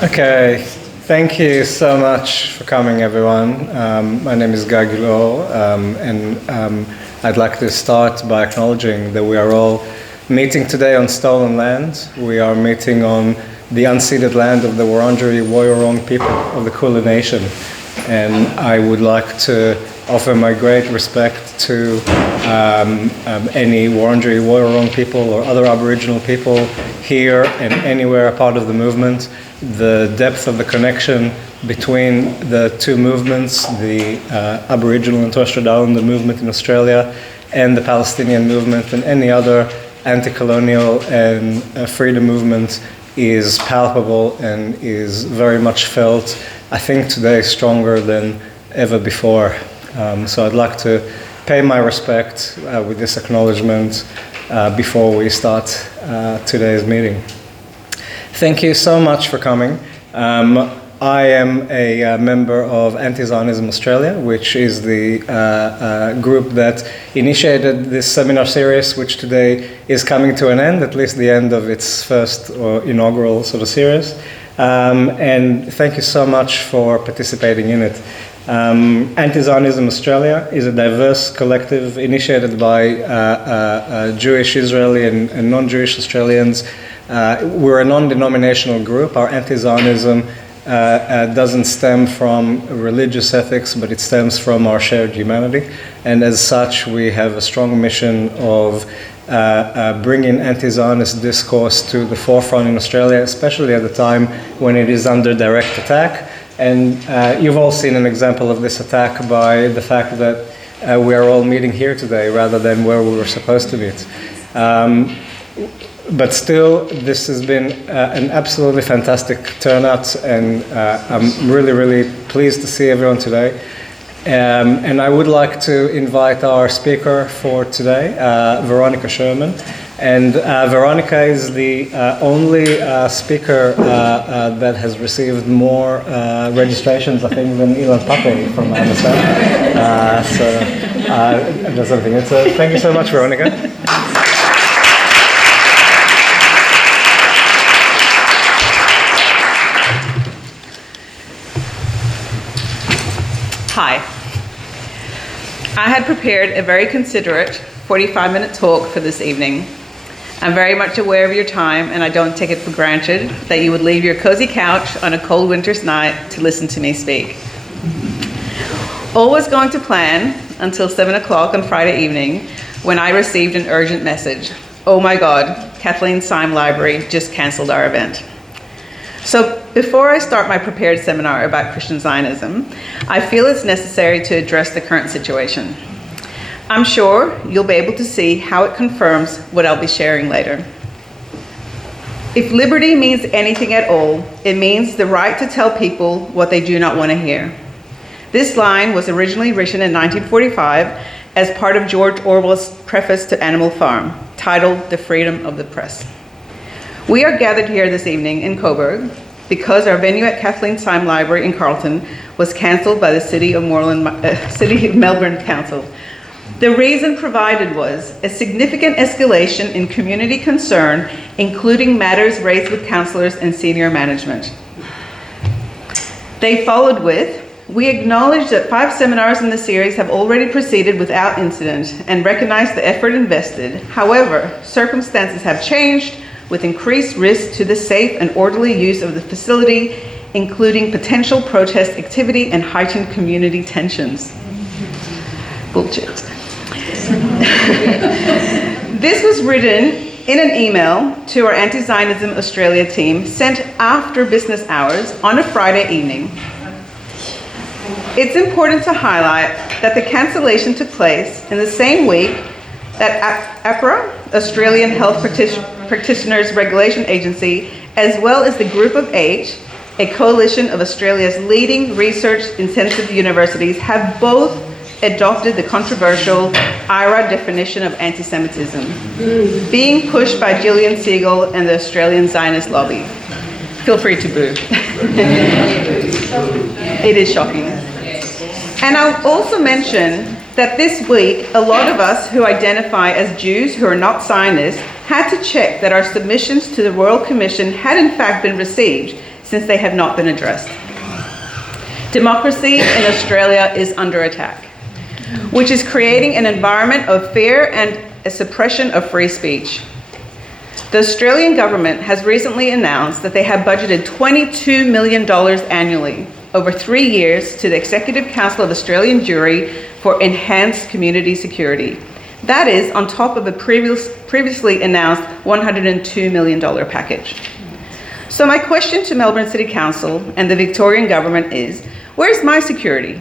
Okay, thank you so much for coming, everyone. My name is Gillor, and I'd like to start by acknowledging that we are all meeting today on stolen land. We are meeting on the unceded land of the Wurundjeri Woiwurrung people of the Kulin Nation, and I would like to offer my great respect to any Wurundjeri Woiwurrung people or other Aboriginal people here and anywhere a part of the movement. The depth of the connection between the two movements, the Aboriginal and Torres Strait Islander movement in Australia and the Palestinian movement and any other anti-colonial and freedom movement, is palpable and is very much felt, I think today, stronger than ever before. So I'd like to pay my respect with this acknowledgement before we start today's meeting. Thank you so much for coming. I am a member of Anti-Zionism Australia, which is the group that initiated this seminar series, which today is coming to an end, at least the end of its first or inaugural sort of series. And thank you so much for participating in it. Anti-Zionism Australia is a diverse collective initiated by Jewish, Israeli and non-Jewish Australians. We're a non-denominational group. Our anti-Zionism doesn't stem from religious ethics, but it stems from our shared humanity. And as such, we have a strong mission of bringing anti-Zionist discourse to the forefront in Australia, especially at the time when it is under direct attack. And you've all seen an example of this attack by the fact that we are all meeting here today rather than where we were supposed to meet. But still, this has been an absolutely fantastic turnout, and I'm really, really pleased to see everyone today. And I would like to invite our speaker for today, Veronica Sherman. And Veronica is the only speaker that has received more registrations, I think, than Ilan Pape, from my understanding. That's something. Thank you so much, Veronica. Hi. I had prepared a very considerate 45-minute talk for this evening. I'm very much aware of your time, and I don't take it for granted that you would leave your cozy couch on a cold winter's night to listen to me speak. All was going to plan until 7 o'clock on Friday evening when I received an urgent message. Oh my God, Kathleen Syme Library just cancelled our event. So before I start my prepared seminar about Christian Zionism, I feel it's necessary to address the current situation. I'm sure you'll be able to see how it confirms what I'll be sharing later. If liberty means anything at all, it means the right to tell people what they do not want to hear. This line was originally written in 1945 as part of George Orwell's preface to Animal Farm, titled The Freedom of the Press. We are gathered here this evening in Coburg because our venue at Kathleen Syme Library in Carlton was cancelled by the City of Melbourne Council. The reason provided was a significant escalation in community concern, including matters raised with councillors and senior management. They followed with, we acknowledge that 5 seminars in the series have already proceeded without incident and recognize the effort invested. However, circumstances have changed with increased risk to the safe and orderly use of the facility, including potential protest activity and heightened community tensions. Bullshit. This was written in an email to our Anti-Zionism Australia team sent after business hours on a Friday evening. It's important to highlight that the cancellation took place in the same week that APRA, Australian Health Practitioners Regulation Agency, as well as the Group of 8, a coalition of Australia's leading research-intensive universities, have both adopted the controversial IRA definition of anti-Semitism, being pushed by Gillian Segal and the Australian Zionist lobby. Feel free to boo. It is shocking. And I'll also mention that this week, a lot of us who identify as Jews who are not Zionists had to check that our submissions to the Royal Commission had in fact been received, since they have not been addressed. Democracy in Australia is under attack, which is creating an environment of fear and a suppression of free speech. The Australian government has recently announced that they have budgeted $22 million annually over 3 years to the Executive Council of Australian Jewry for enhanced community security. That is on top of a previously announced $102 million package. So my question to Melbourne City Council and the Victorian government is, where's my security?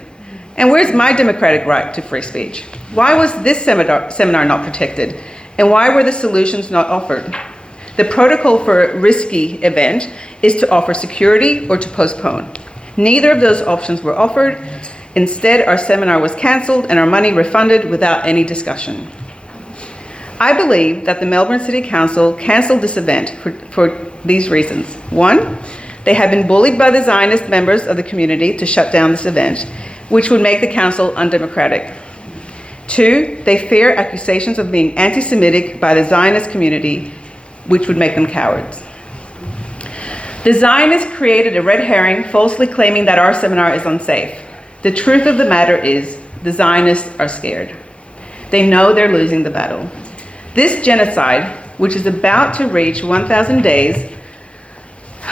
And where's my democratic right to free speech? Why was this seminar not protected? And why were the solutions not offered? The protocol for a risky event is to offer security or to postpone. Neither of those options were offered. Instead, our seminar was cancelled and our money refunded without any discussion. I believe that the Melbourne City Council cancelled this event for these reasons. One, they have been bullied by the Zionist members of the community to shut down this event, which would make the council undemocratic. Two, they fear accusations of being anti-Semitic by the Zionist community, which would make them cowards. The Zionists created a red herring, falsely claiming that our seminar is unsafe. The truth of the matter is, the Zionists are scared. They know they're losing the battle. This genocide, which is about to reach 1,000 days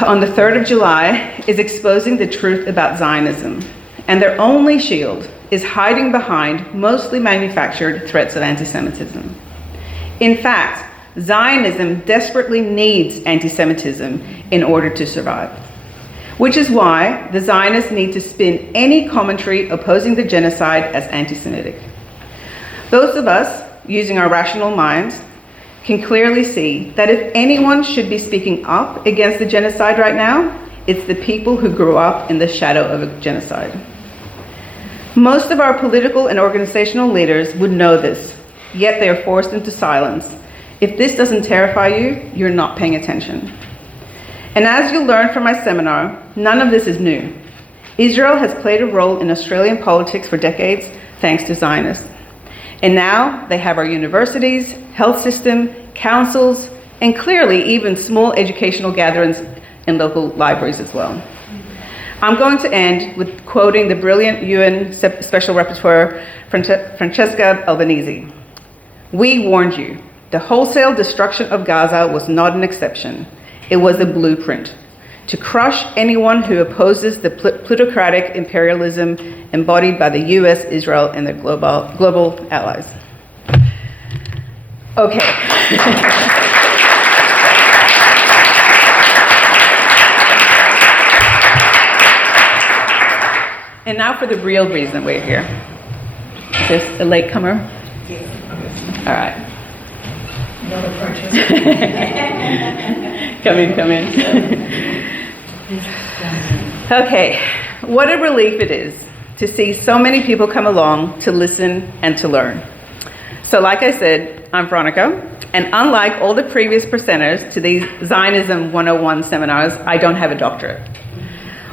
on the 3rd of July, is exposing the truth about Zionism. And their only shield is hiding behind mostly manufactured threats of anti-Semitism. In fact, Zionism desperately needs anti-Semitism in order to survive, which is why the Zionists need to spin any commentary opposing the genocide as anti-Semitic. Those of us, using our rational minds, can clearly see that if anyone should be speaking up against the genocide right now, it's the people who grew up in the shadow of a genocide. Most of our political and organizational leaders would know this, yet they are forced into silence. If this doesn't terrify you, you're not paying attention. And as you'll learn from my seminar, none of this is new. Israel has played a role in Australian politics for decades, thanks to Zionists. And now they have our universities, health system, councils, and clearly even small educational gatherings in local libraries as well. I'm going to end with quoting the brilliant UN Special Rapporteur, Francesca Albanese. We warned you. The wholesale destruction of Gaza was not an exception. It was a blueprint to crush anyone who opposes the plutocratic imperialism embodied by the US, Israel, and their global allies. Okay. And now for the real reason we're here. Just a latecomer? Yes. All right. Come in. Okay, what a relief it is to see so many people come along to listen and to learn. So like I said, I'm Veronica, and unlike all the previous presenters to these Zionism 101 seminars, I don't have a doctorate.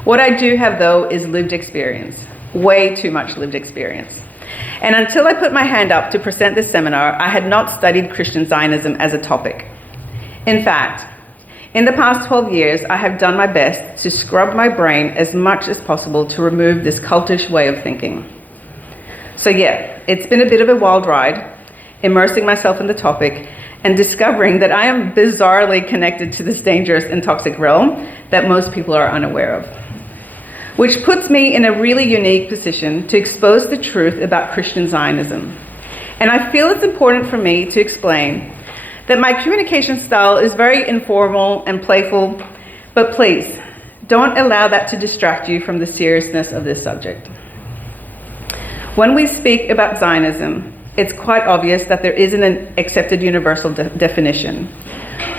What I do have, though, is lived experience, way too much lived experience. And until I put my hand up to present this seminar, I had not studied Christian Zionism as a topic. In fact, in the past 12 years, I have done my best to scrub my brain as much as possible to remove this cultish way of thinking. So yeah, it's been a bit of a wild ride, immersing myself in the topic and discovering that I am bizarrely connected to this dangerous and toxic realm that most people are unaware of. Which puts me in a really unique position to expose the truth about Christian Zionism. And I feel it's important for me to explain that my communication style is very informal and playful, but please, don't allow that to distract you from the seriousness of this subject. When we speak about Zionism, it's quite obvious that there isn't an accepted universal definition,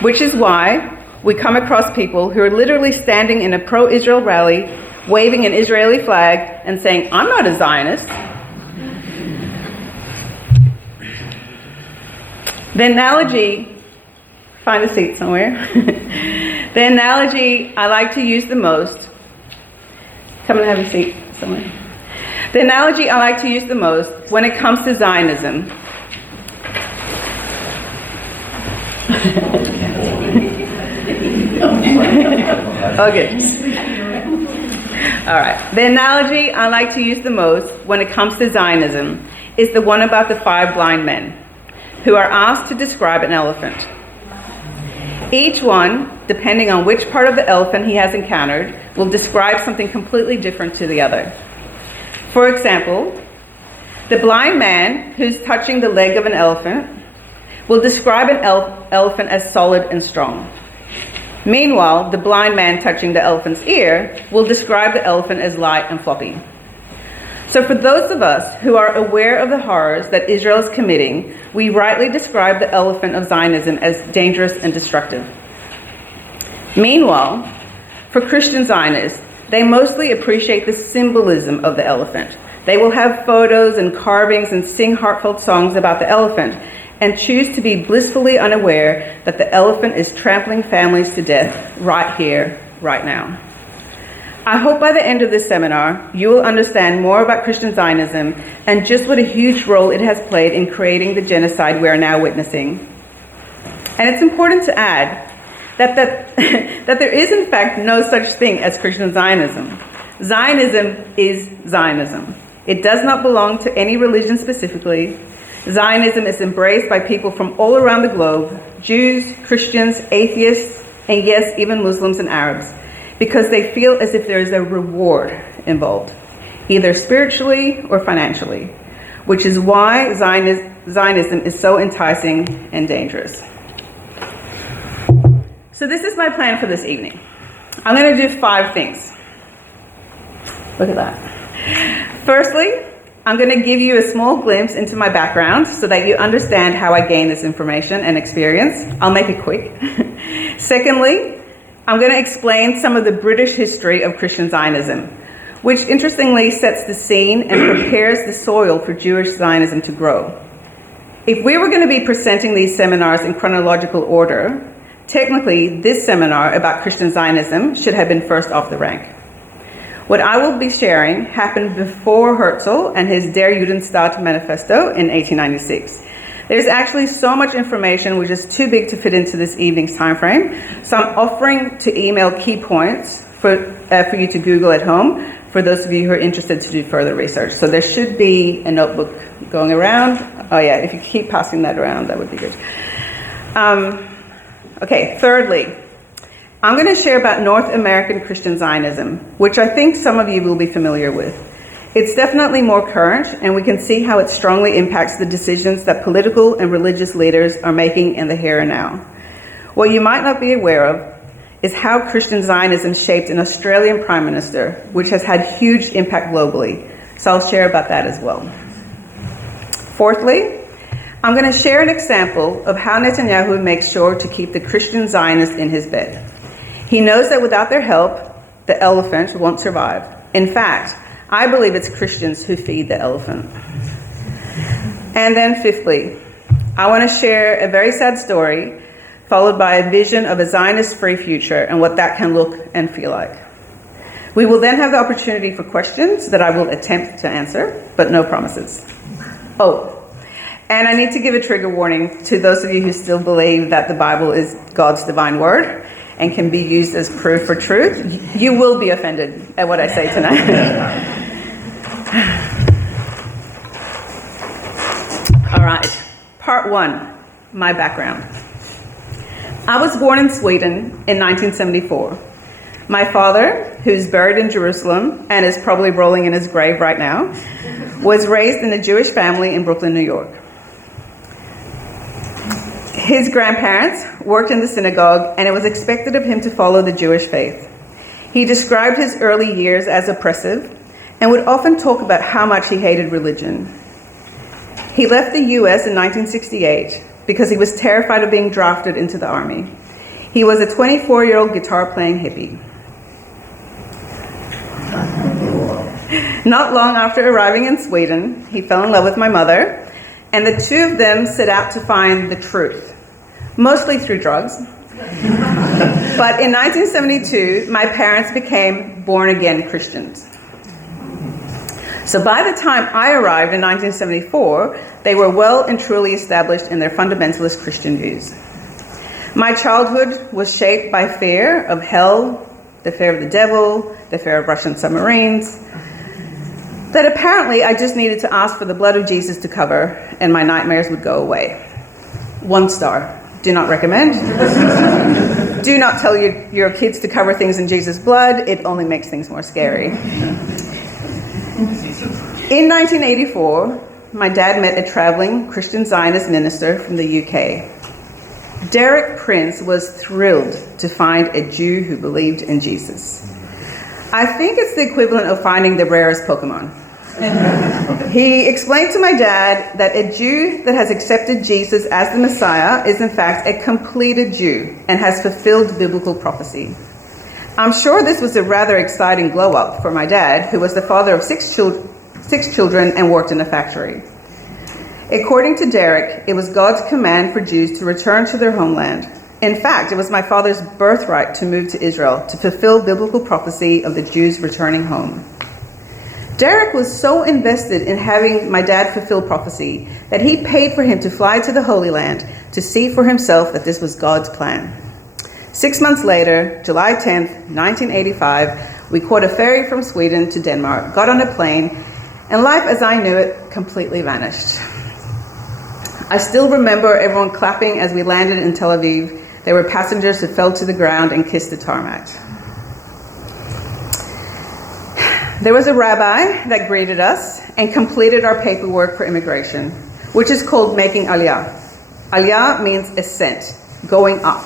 which is why we come across people who are literally standing in a pro-Israel rally, waving an Israeli flag and saying, I'm not a Zionist. The analogy, find a seat somewhere. The analogy I like to use the most, come and have a seat somewhere. The analogy I like to use the most when it comes to Zionism Oh, good. All right. The analogy I like to use the most when it comes to Zionism is the one about the 5 blind men who are asked to describe an elephant. Each one, depending on which part of the elephant he has encountered, will describe something completely different to the other. For example, the blind man who's touching the leg of an elephant will describe an elephant as solid and strong. Meanwhile, the blind man touching the elephant's ear will describe the elephant as light and floppy. So for those of us who are aware of the horrors that Israel is committing, we rightly describe the elephant of Zionism as dangerous and destructive. Meanwhile, for Christian Zionists, they mostly appreciate the symbolism of the elephant. They will have photos and carvings and sing heartfelt songs about the elephant and choose to be blissfully unaware that the elephant is trampling families to death right here, right now. I hope by the end of this seminar, you will understand more about Christian Zionism and just what a huge role it has played in creating the genocide we are now witnessing. And it's important to add that there is in fact no such thing as Christian Zionism. Zionism is Zionism. It does not belong to any religion specifically. Zionism is embraced by people from all around the globe, Jews, Christians, atheists, and yes, even Muslims and Arabs, because they feel as if there is a reward involved, either spiritually or financially, which is why Zionism is so enticing and dangerous. So this is my plan for this evening. I'm going to do 5 things. Look at that. Firstly, I'm going to give you a small glimpse into my background so that you understand how I gain this information and experience. I'll make it quick. Secondly, I'm going to explain some of the British history of Christian Zionism, which interestingly sets the scene and prepares the soil for Jewish Zionism to grow. If we were going to be presenting these seminars in chronological order, technically this seminar about Christian Zionism should have been first off the rank. What I will be sharing happened before Herzl and his Der Judenstaat manifesto in 1896. There's actually so much information which is too big to fit into this evening's time frame, so I'm offering to email key points for you to Google at home for those of you who are interested to do further research. So there should be a notebook going around. Oh yeah, if you keep passing that around, that would be good. Okay, thirdly, I'm going to share about North American Christian Zionism, which I think some of you will be familiar with. It's definitely more current, and we can see how it strongly impacts the decisions that political and religious leaders are making in the here and now. What you might not be aware of is how Christian Zionism shaped an Australian Prime Minister, which has had huge impact globally. So I'll share about that as well. Fourthly, I'm going to share an example of how Netanyahu makes sure to keep the Christian Zionists in his bed. He knows that without their help, the elephant won't survive. In fact, I believe it's Christians who feed the elephant. And then fifthly, I want to share a very sad story followed by a vision of a Zionist-free future and what that can look and feel like. We will then have the opportunity for questions that I will attempt to answer, but no promises. Oh, and I need to give a trigger warning to those of you who still believe that the Bible is God's divine word and can be used as proof for truth. You will be offended at what I say tonight. All right, part 1, my background. I was born in Sweden in 1974. My father, who's buried in Jerusalem and is probably rolling in his grave right now, was raised in a Jewish family in Brooklyn, New York. His grandparents worked in the synagogue, and it was expected of him to follow the Jewish faith. He described his early years as oppressive and would often talk about how much he hated religion. He left the US in 1968 because he was terrified of being drafted into the army. He was a 24-year-old guitar-playing hippie. Not long after arriving in Sweden, he fell in love with my mother, and the two of them set out to find the truth, mostly through drugs. But in 1972, my parents became born-again Christians. So by the time I arrived in 1974, they were well and truly established in their fundamentalist Christian views. My childhood was shaped by fear of hell, the fear of the devil, the fear of Russian submarines, that apparently I just needed to ask for the blood of Jesus to cover and my nightmares would go away. 1 star. Do not recommend. Do not tell your kids to cover things in Jesus' blood. It only makes things more scary. In 1984, my dad met a traveling Christian Zionist minister from the UK. Derek Prince was thrilled to find a Jew who believed in Jesus. I think it's the equivalent of finding the rarest Pokemon. He explained to my dad that a Jew that has accepted Jesus as the Messiah is in fact a completed Jew and has fulfilled biblical prophecy. I'm sure this was a rather exciting glow-up for my dad, who was the father of six children and worked in a factory. According to Derek, it was God's command for Jews to return to their homeland. In fact, it was my father's birthright to move to Israel to fulfill biblical prophecy of the Jews returning home. Derek was so invested in having my dad fulfill prophecy that he paid for him to fly to the Holy Land to see for himself that this was God's plan. 6 months later, July 10th, 1985, we caught a ferry from Sweden to Denmark, got on a plane, and life as I knew it completely vanished. I still remember everyone clapping as we landed in Tel Aviv. There were passengers who fell to the ground and kissed the tarmac. There was a rabbi that greeted us and completed our paperwork for immigration, which is called making aliyah. Aliyah means ascent, going up.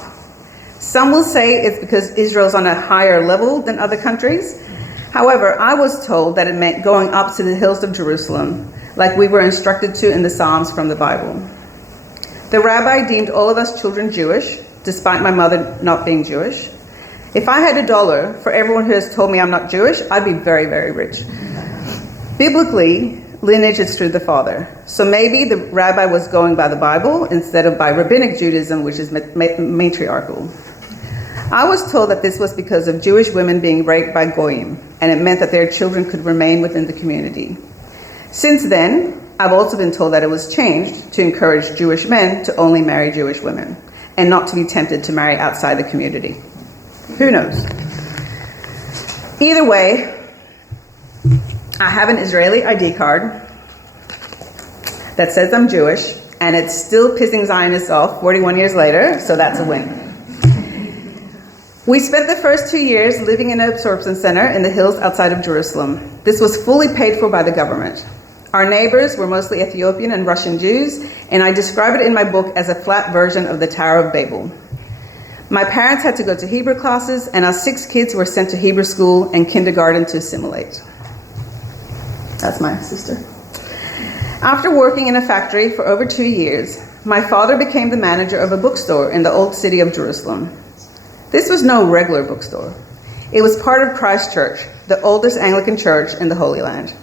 Some will say it's because Israel's on a higher level than other countries. However, I was told that it meant going up to the hills of Jerusalem, like we were instructed to in the Psalms from the Bible. The rabbi deemed all of us children Jewish, despite my mother not being Jewish. If I had $1 for everyone who has told me I'm not Jewish, I'd be very, very rich. Biblically, lineage is through the father. So maybe the rabbi was going by the Bible instead of by rabbinic Judaism, which is matriarchal. I was told that this was because of Jewish women being raped by goyim, and it meant that their children could remain within the community. Since then, I've also been told that it was changed to encourage Jewish men to only marry Jewish women, and not to be tempted to marry outside the community. Who knows? Either way, I have an Israeli ID card that says I'm Jewish, and it's still pissing Zionists off 41 years later, so that's a win. We spent the first 2 years living in an absorption center in the hills outside of Jerusalem. This was fully paid for by the government. Our neighbors were mostly Ethiopian and Russian Jews, and I describe it in my book as a flat version of the Tower of Babel. My parents had to go to Hebrew classes, and our 6 kids were sent to Hebrew school and kindergarten to assimilate. That's my sister. After working in a factory for over 2 years, my father became the manager of a bookstore in the old city of Jerusalem. This was no regular bookstore. It was part of Christ Church, the oldest Anglican church in the Holy Land.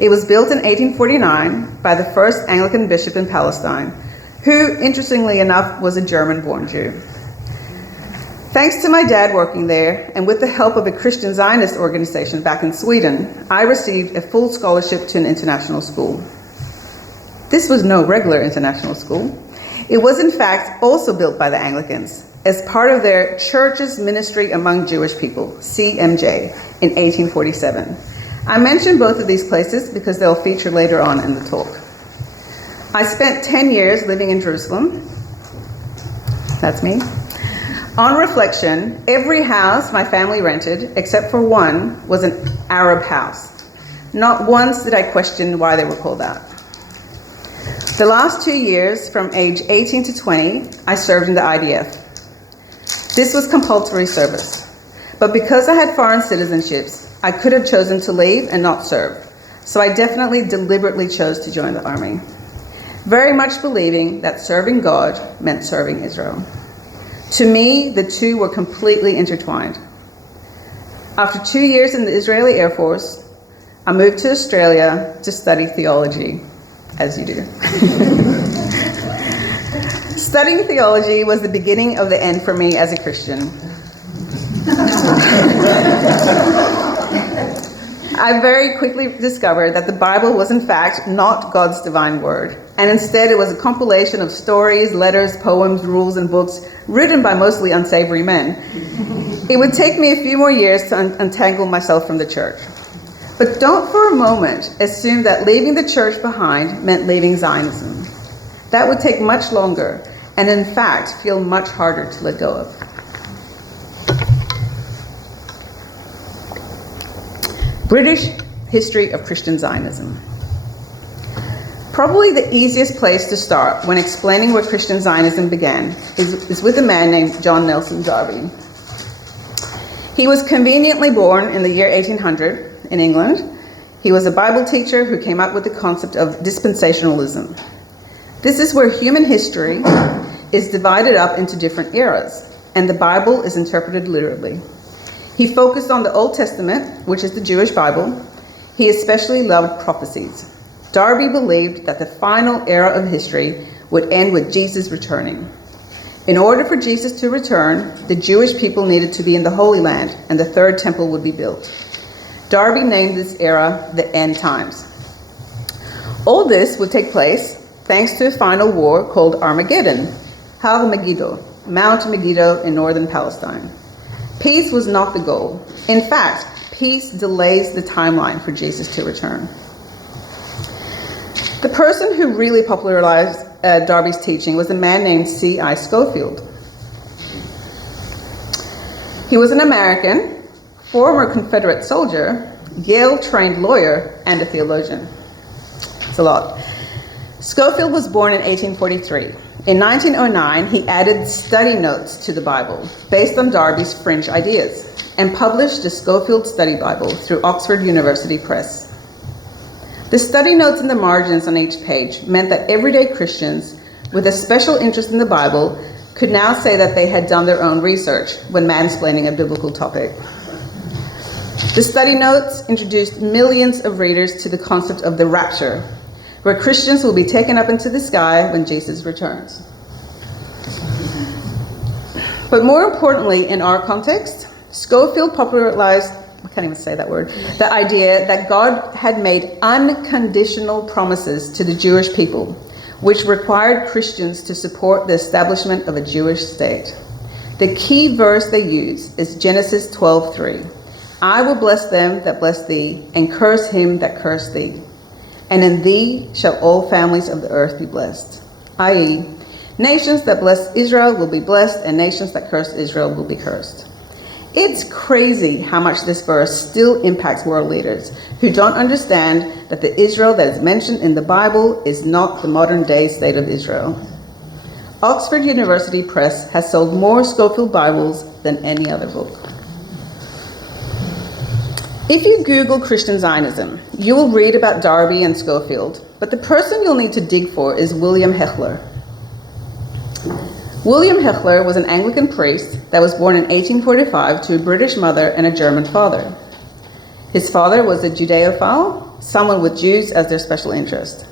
It was built in 1849 by the first Anglican bishop in Palestine, who, interestingly enough, was a German-born Jew. Thanks to my dad working there, and with the help of a Christian Zionist organization back in Sweden, I received a full scholarship to an international school. This was no regular international school. It was, in fact, also built by the Anglicans as part of their Church's Ministry Among Jewish People, CMJ, in 1847. I mention both of these places because they'll feature later on in the talk. I spent 10 years living in Jerusalem. That's me. On reflection, every house my family rented, except for one, was an Arab house. Not once did I question why they were called that. The last 2 years, from age 18 to 20, I served in the IDF. This was compulsory service. But because I had foreign citizenships, I could have chosen to leave and not serve. So I definitely deliberately chose to join the army, very much believing that serving God meant serving Israel. To me, the two were completely intertwined. After 2 years in the Israeli Air Force, I moved to Australia to study theology, as you do. Studying theology was the beginning of the end for me as a Christian. I very quickly discovered that the Bible was in fact not God's divine word, and instead it was a compilation of stories, letters, poems, rules, and books written by mostly unsavory men. It would take me a few more years to untangle myself from the church. But don't for a moment assume that leaving the church behind meant leaving Zionism. That would take much longer, and in fact, feel much harder to let go of. British history of Christian Zionism. Probably the easiest place to start when explaining where Christian Zionism began is with a man named John Nelson Darby. He was conveniently born in the year 1800 in England. He was a Bible teacher who came up with the concept of dispensationalism. This is where human history is divided up into different eras, and the Bible is interpreted literally. He focused on the Old Testament, which is the Jewish Bible. He especially loved prophecies. Darby believed that the final era of history would end with Jesus returning. In order for Jesus to return, the Jewish people needed to be in the Holy Land, and the third temple would be built. Darby named this era the End Times. All this would take place thanks to a final war called Armageddon, Har Megiddo, Mount Megiddo in northern Palestine. Peace was not the goal. In fact, peace delays the timeline for Jesus to return. The person who really popularized Darby's teaching was a man named C.I. Scofield. He was an American, former Confederate soldier, Yale-trained lawyer, and a theologian. It's a lot. Scofield was born in 1843. In 1909, he added study notes to the Bible based on Darby's fringe ideas and published the Scofield Study Bible through Oxford University Press. The study notes in the margins on each page meant that everyday Christians with a special interest in the Bible could now say that they had done their own research when mansplaining a biblical topic. The study notes introduced millions of readers to the concept of the rapture, where Christians will be taken up into the sky when Jesus returns. But more importantly, in our context, Scofield popularized, I can't even say that word, the idea that God had made unconditional promises to the Jewish people, which required Christians to support the establishment of a Jewish state. The key verse they use is Genesis 12:3. I will bless them that bless thee, and curse him that curse thee. And in thee shall all families of the earth be blessed. I.e., nations that bless Israel will be blessed, and nations that curse Israel will be cursed. It's crazy how much this verse still impacts world leaders who don't understand that the Israel that is mentioned in the Bible is not the modern-day state of Israel. Oxford University Press has sold more Scofield Bibles than any other book. If you Google Christian Zionism, you will read about Darby and Scofield, but the person you'll need to dig for is William Hechler. William Hechler was an Anglican priest that was born in 1845 to a British mother and a German father. His father was a Judeophile, someone with Jews as their special interest.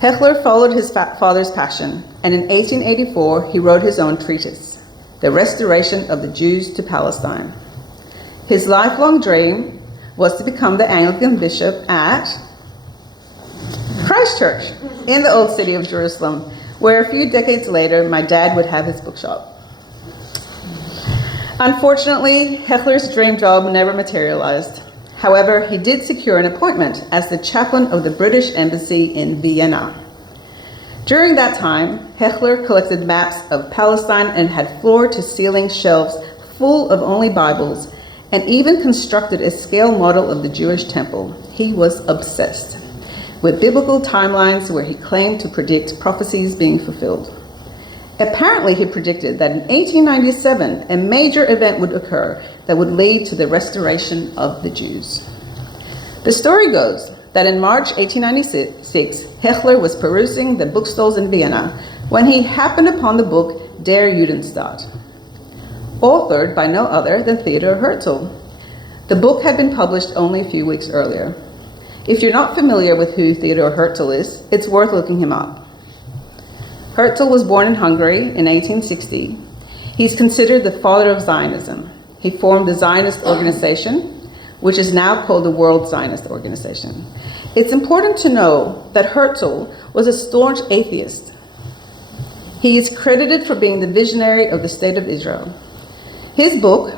Hechler followed his father's passion, and in 1884 he wrote his own treatise, The Restoration of the Jews to Palestine. His lifelong dream was to become the Anglican bishop at Christ Church in the old city of Jerusalem, where a few decades later my dad would have his bookshop. Unfortunately, Hechler's dream job never materialized. However, he did secure an appointment as the chaplain of the British Embassy in Vienna. During that time, Hechler collected maps of Palestine and had floor-to-ceiling shelves full of only Bibles, and even constructed a scale model of the Jewish temple. He was obsessed with biblical timelines where he claimed to predict prophecies being fulfilled. Apparently, he predicted that in 1897, a major event would occur that would lead to the restoration of the Jews. The story goes that in March 1896, Hechler was perusing the bookstalls in Vienna when he happened upon the book Der Judenstaat, authored by no other than Theodor Herzl. The book had been published only a few weeks earlier. If you're not familiar with who Theodor Herzl is, it's worth looking him up. Herzl was born in Hungary in 1860. He's considered the father of Zionism. He formed the Zionist organization, which is now called the World Zionist Organization. It's important to know that Herzl was a staunch atheist. He is credited for being the visionary of the State of Israel. His book,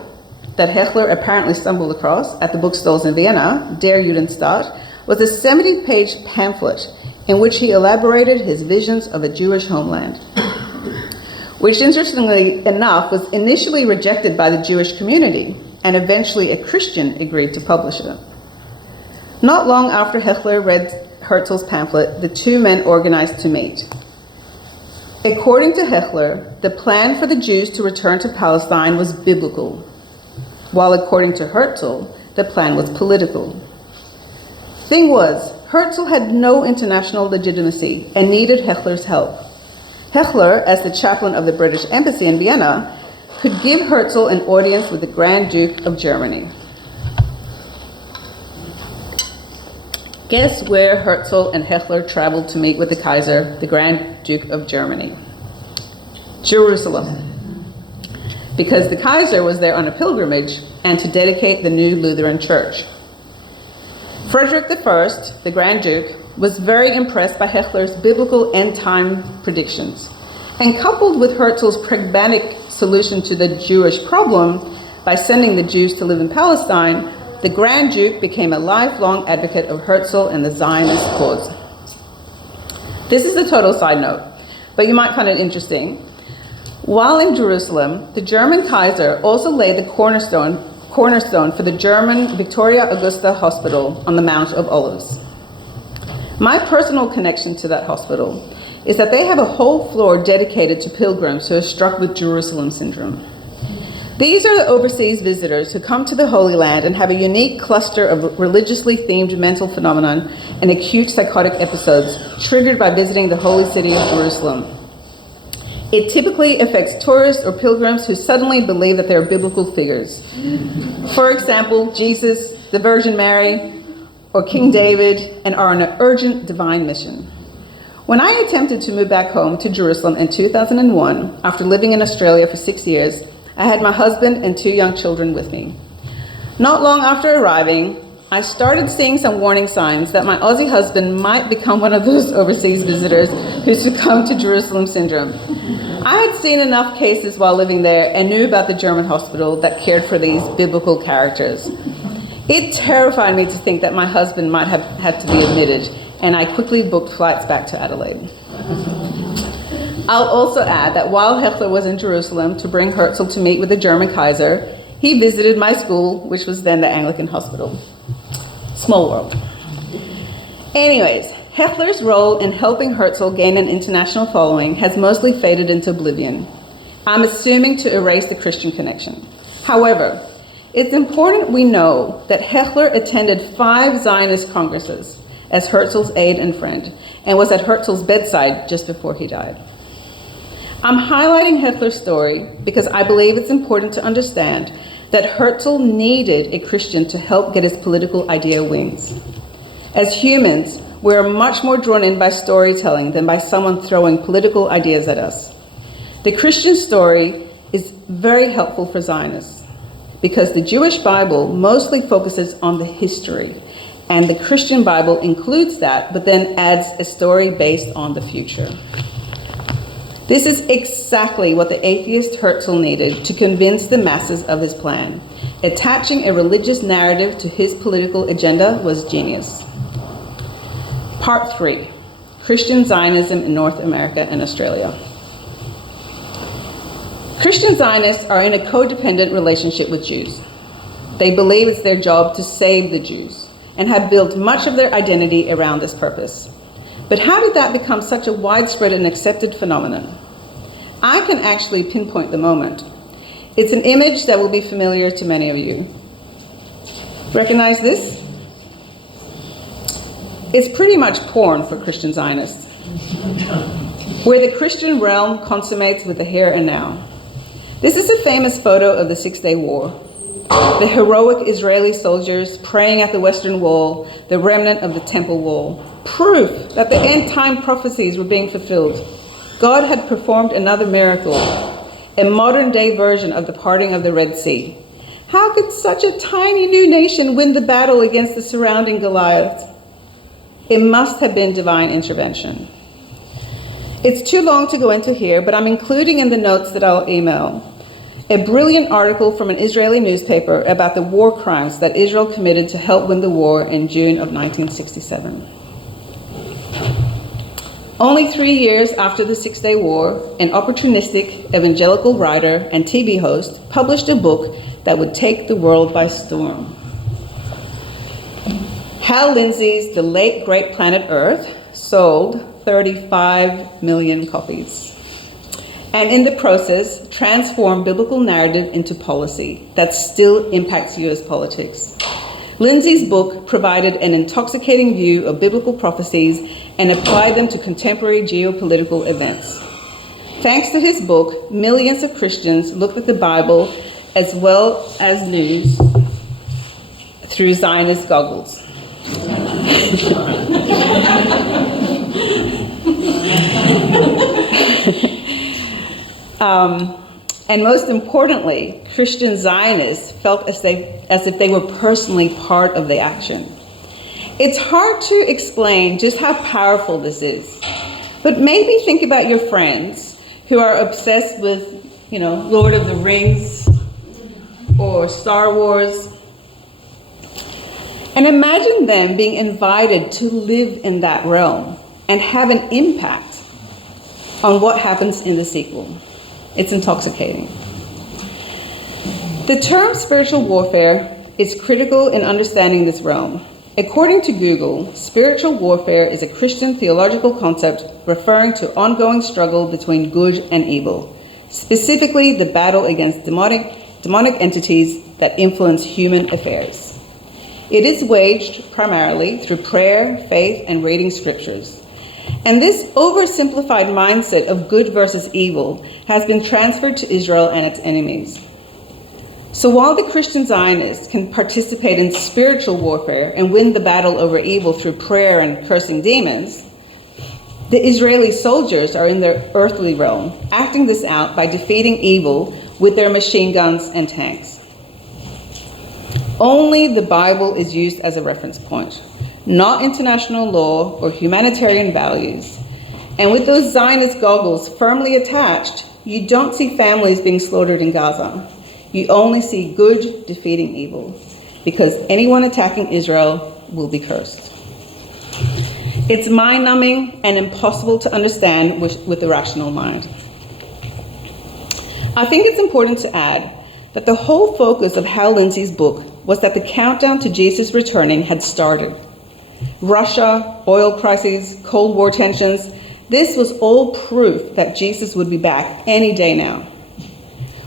that Hechler apparently stumbled across at the bookstores in Vienna, Der Judenstaat, was a 70-page pamphlet in which he elaborated his visions of a Jewish homeland, which interestingly enough was initially rejected by the Jewish community, and eventually a Christian agreed to publish it. Not long after Hechler read Herzl's pamphlet, the two men organized to meet. According to Hechler, the plan for the Jews to return to Palestine was biblical, while according to Herzl, the plan was political. Thing was, Herzl had no international legitimacy and needed Hechler's help. Hechler, as the chaplain of the British Embassy in Vienna, could give Herzl an audience with the Grand Duke of Germany. Guess where Herzl and Hechler traveled to meet with the Kaiser, the Grand Duke of Germany? Jerusalem. Because the Kaiser was there on a pilgrimage and to dedicate the new Lutheran church. Frederick I, the Grand Duke, was very impressed by Hechler's biblical end-time predictions, and coupled with Herzl's pragmatic solution to the Jewish problem by sending the Jews to live in Palestine, the Grand Duke became a lifelong advocate of Herzl and the Zionist cause. This is a total side note, but you might find it interesting. While in Jerusalem, the German Kaiser also laid the cornerstone for the German Victoria Augusta Hospital on the Mount of Olives. My personal connection to that hospital is that they have a whole floor dedicated to pilgrims who are struck with Jerusalem syndrome. These are the overseas visitors who come to the Holy Land and have a unique cluster of religiously themed mental phenomenon and acute psychotic episodes triggered by visiting the holy city of Jerusalem. It typically affects tourists or pilgrims who suddenly believe that they're biblical figures. For example, Jesus, the Virgin Mary, or King David, and are on an urgent divine mission. When I attempted to move back home to Jerusalem in 2001, after living in Australia for 6 years, I had my husband and 2 young children with me. Not long after arriving, I started seeing some warning signs that my Aussie husband might become one of those overseas visitors who succumb to Jerusalem syndrome. I had seen enough cases while living there and knew about the German hospital that cared for these biblical characters. It terrified me to think that my husband might have had to be admitted, and I quickly booked flights back to Adelaide. I'll also add that while Hechler was in Jerusalem to bring Herzl to meet with the German Kaiser, he visited my school, which was then the Anglican Hospital. Small world. Anyways, Hechler's role in helping Herzl gain an international following has mostly faded into oblivion. I'm assuming to erase the Christian connection. However, it's important we know that Hechler attended 5 Zionist congresses as Herzl's aide and friend, and was at Herzl's bedside just before he died. I'm highlighting Hechler's story because I believe it's important to understand that Herzl needed a Christian to help get his political idea wings. As humans, we're much more drawn in by storytelling than by someone throwing political ideas at us. The Christian story is very helpful for Zionists because the Jewish Bible mostly focuses on the history, and the Christian Bible includes that, but then adds a story based on the future. This is exactly what the atheist Herzl needed to convince the masses of his plan. Attaching a religious narrative to his political agenda was genius. Part 3, Christian Zionism in North America and Australia. Christian Zionists are in a codependent relationship with Jews. They believe it's their job to save the Jews and have built much of their identity around this purpose. But how did that become such a widespread and accepted phenomenon? I can actually pinpoint the moment. It's an image that will be familiar to many of you. Recognize this? It's pretty much porn for Christian Zionists, where the Christian realm consummates with the here and now. This is a famous photo of the Six-Day War. The heroic Israeli soldiers praying at the Western Wall, the remnant of the Temple Wall. Proof that the end-time prophecies were being fulfilled. God had performed another miracle, a modern-day version of the parting of the Red Sea. How could such a tiny new nation win the battle against the surrounding Goliaths? It must have been divine intervention. It's too long to go into here, but I'm including in the notes that I'll email a brilliant article from an Israeli newspaper about the war crimes that Israel committed to help win the war in June of 1967. Only 3 years after the Six-Day War, an opportunistic evangelical writer and TV host published a book that would take the world by storm. Hal Lindsey's The Late Great Planet Earth sold 35 million copies, and in the process transformed biblical narrative into policy that still impacts US politics. Lindsey's book provided an intoxicating view of biblical prophecies and applied them to contemporary geopolitical events. Thanks to his book, millions of Christians looked at the Bible as well as news through Zionist goggles. And most importantly, Christian Zionists felt as if they were personally part of the action. It's hard to explain just how powerful this is, but maybe think about your friends who are obsessed with, Lord of the Rings or Star Wars, and imagine them being invited to live in that realm and have an impact on what happens in the sequel. It's intoxicating. The term spiritual warfare is critical in understanding this realm. According to Google, spiritual warfare is a Christian theological concept referring to ongoing struggle between good and evil, specifically the battle against demonic entities that influence human affairs. It is waged primarily through prayer, faith, and reading scriptures. And this oversimplified mindset of good versus evil has been transferred to Israel and its enemies. So while the Christian Zionists can participate in spiritual warfare and win the battle over evil through prayer and cursing demons, the Israeli soldiers are in their earthly realm, acting this out by defeating evil with their machine guns and tanks. Only the Bible is used as a reference point, not international law or humanitarian values. And with those Zionist goggles firmly attached, you don't see families being slaughtered in Gaza. You only see good defeating evil, because anyone attacking Israel will be cursed. It's mind-numbing and impossible to understand with the rational mind. I think it's important to add that the whole focus of Hal Lindsey's book was that the countdown to Jesus returning had started. Russia, oil crises, Cold War tensions, this was all proof that Jesus would be back any day now,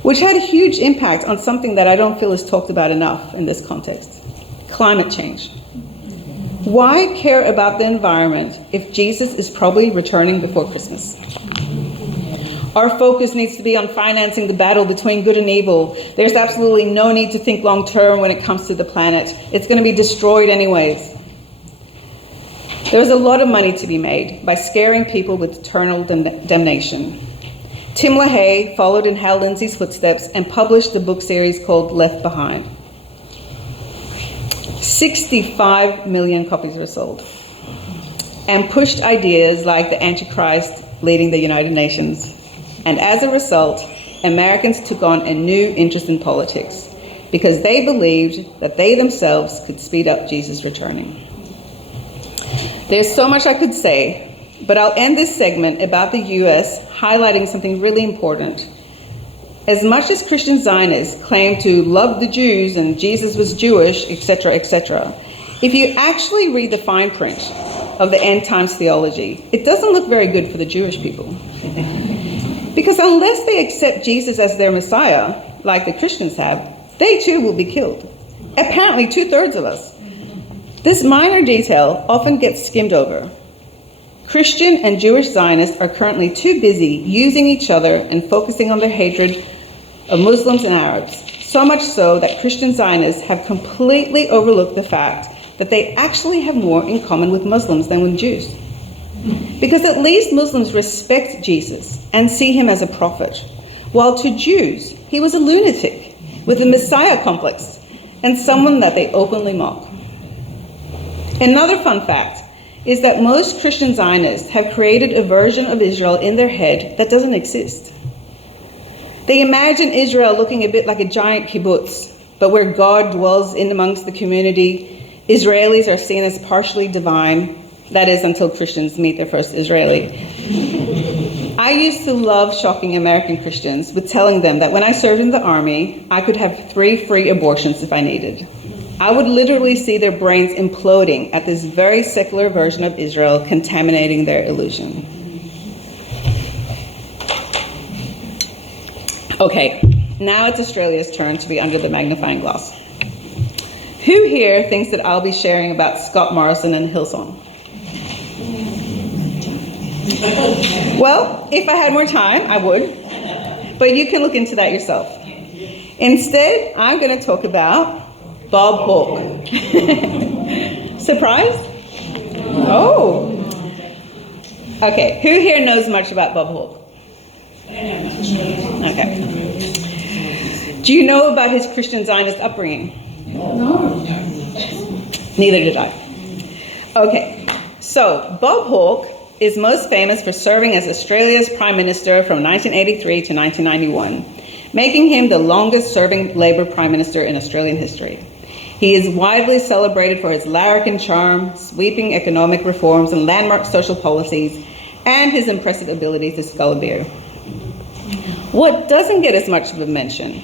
which had a huge impact on something that I don't feel is talked about enough in this context: climate change. Why care about the environment if Jesus is probably returning before Christmas? Our focus needs to be on financing the battle between good and evil. There's absolutely no need to think long term when it comes to the planet. It's going to be destroyed anyways. There's a lot of money to be made by scaring people with eternal damnation. Tim LaHaye followed in Hal Lindsey's footsteps and published the book series called Left Behind. 65 million copies were sold, and pushed ideas like the Antichrist leading the United Nations. And as a result, Americans took on a new interest in politics because they believed that they themselves could speed up Jesus returning. There's so much I could say, but I'll end this segment about the US highlighting something really important. As much as Christian Zionists claim to love the Jews and Jesus was Jewish, etc., if you actually read the fine print of the end times theology, it doesn't look very good for the Jewish people. Because unless they accept Jesus as their Messiah, like the Christians have, they too will be killed. Apparently 2/3 of us. This minor detail often gets skimmed over. Christian and Jewish Zionists are currently too busy using each other and focusing on their hatred of Muslims and Arabs, so much so that Christian Zionists have completely overlooked the fact that they actually have more in common with Muslims than with Jews. Because at least Muslims respect Jesus and see him as a prophet, while to Jews, he was a lunatic with a Messiah complex and someone that they openly mock. Another fun fact is that most Christian Zionists have created a version of Israel in their head that doesn't exist. They imagine Israel looking a bit like a giant kibbutz, but where God dwells in amongst the community, Israelis are seen as partially divine. That is, until Christians meet their first Israeli. I used to love shocking American Christians with telling them that when I served in the army, I could have 3 free abortions if I needed. I would literally see their brains imploding at this very secular version of Israel contaminating their illusion. Okay, now it's Australia's turn to be under the magnifying glass. Who here thinks that I'll be sharing about Scott Morrison and Hillsong? Well, if I had more time, I would, but you can look into that yourself. Instead, I'm going to talk about Bob Hawke. Surprised? Oh. Okay, who here knows much about Bob Hawke? Okay. Do you know about his Christian Zionist upbringing? No. Neither did I. Okay, so Bob Hawke is most famous for serving as Australia's Prime Minister from 1983 to 1991, making him the longest serving Labor Prime Minister in Australian history. He is widely celebrated for his larrikin charm, sweeping economic reforms and landmark social policies, and his impressive ability to scull a beer. What doesn't get as much of a mention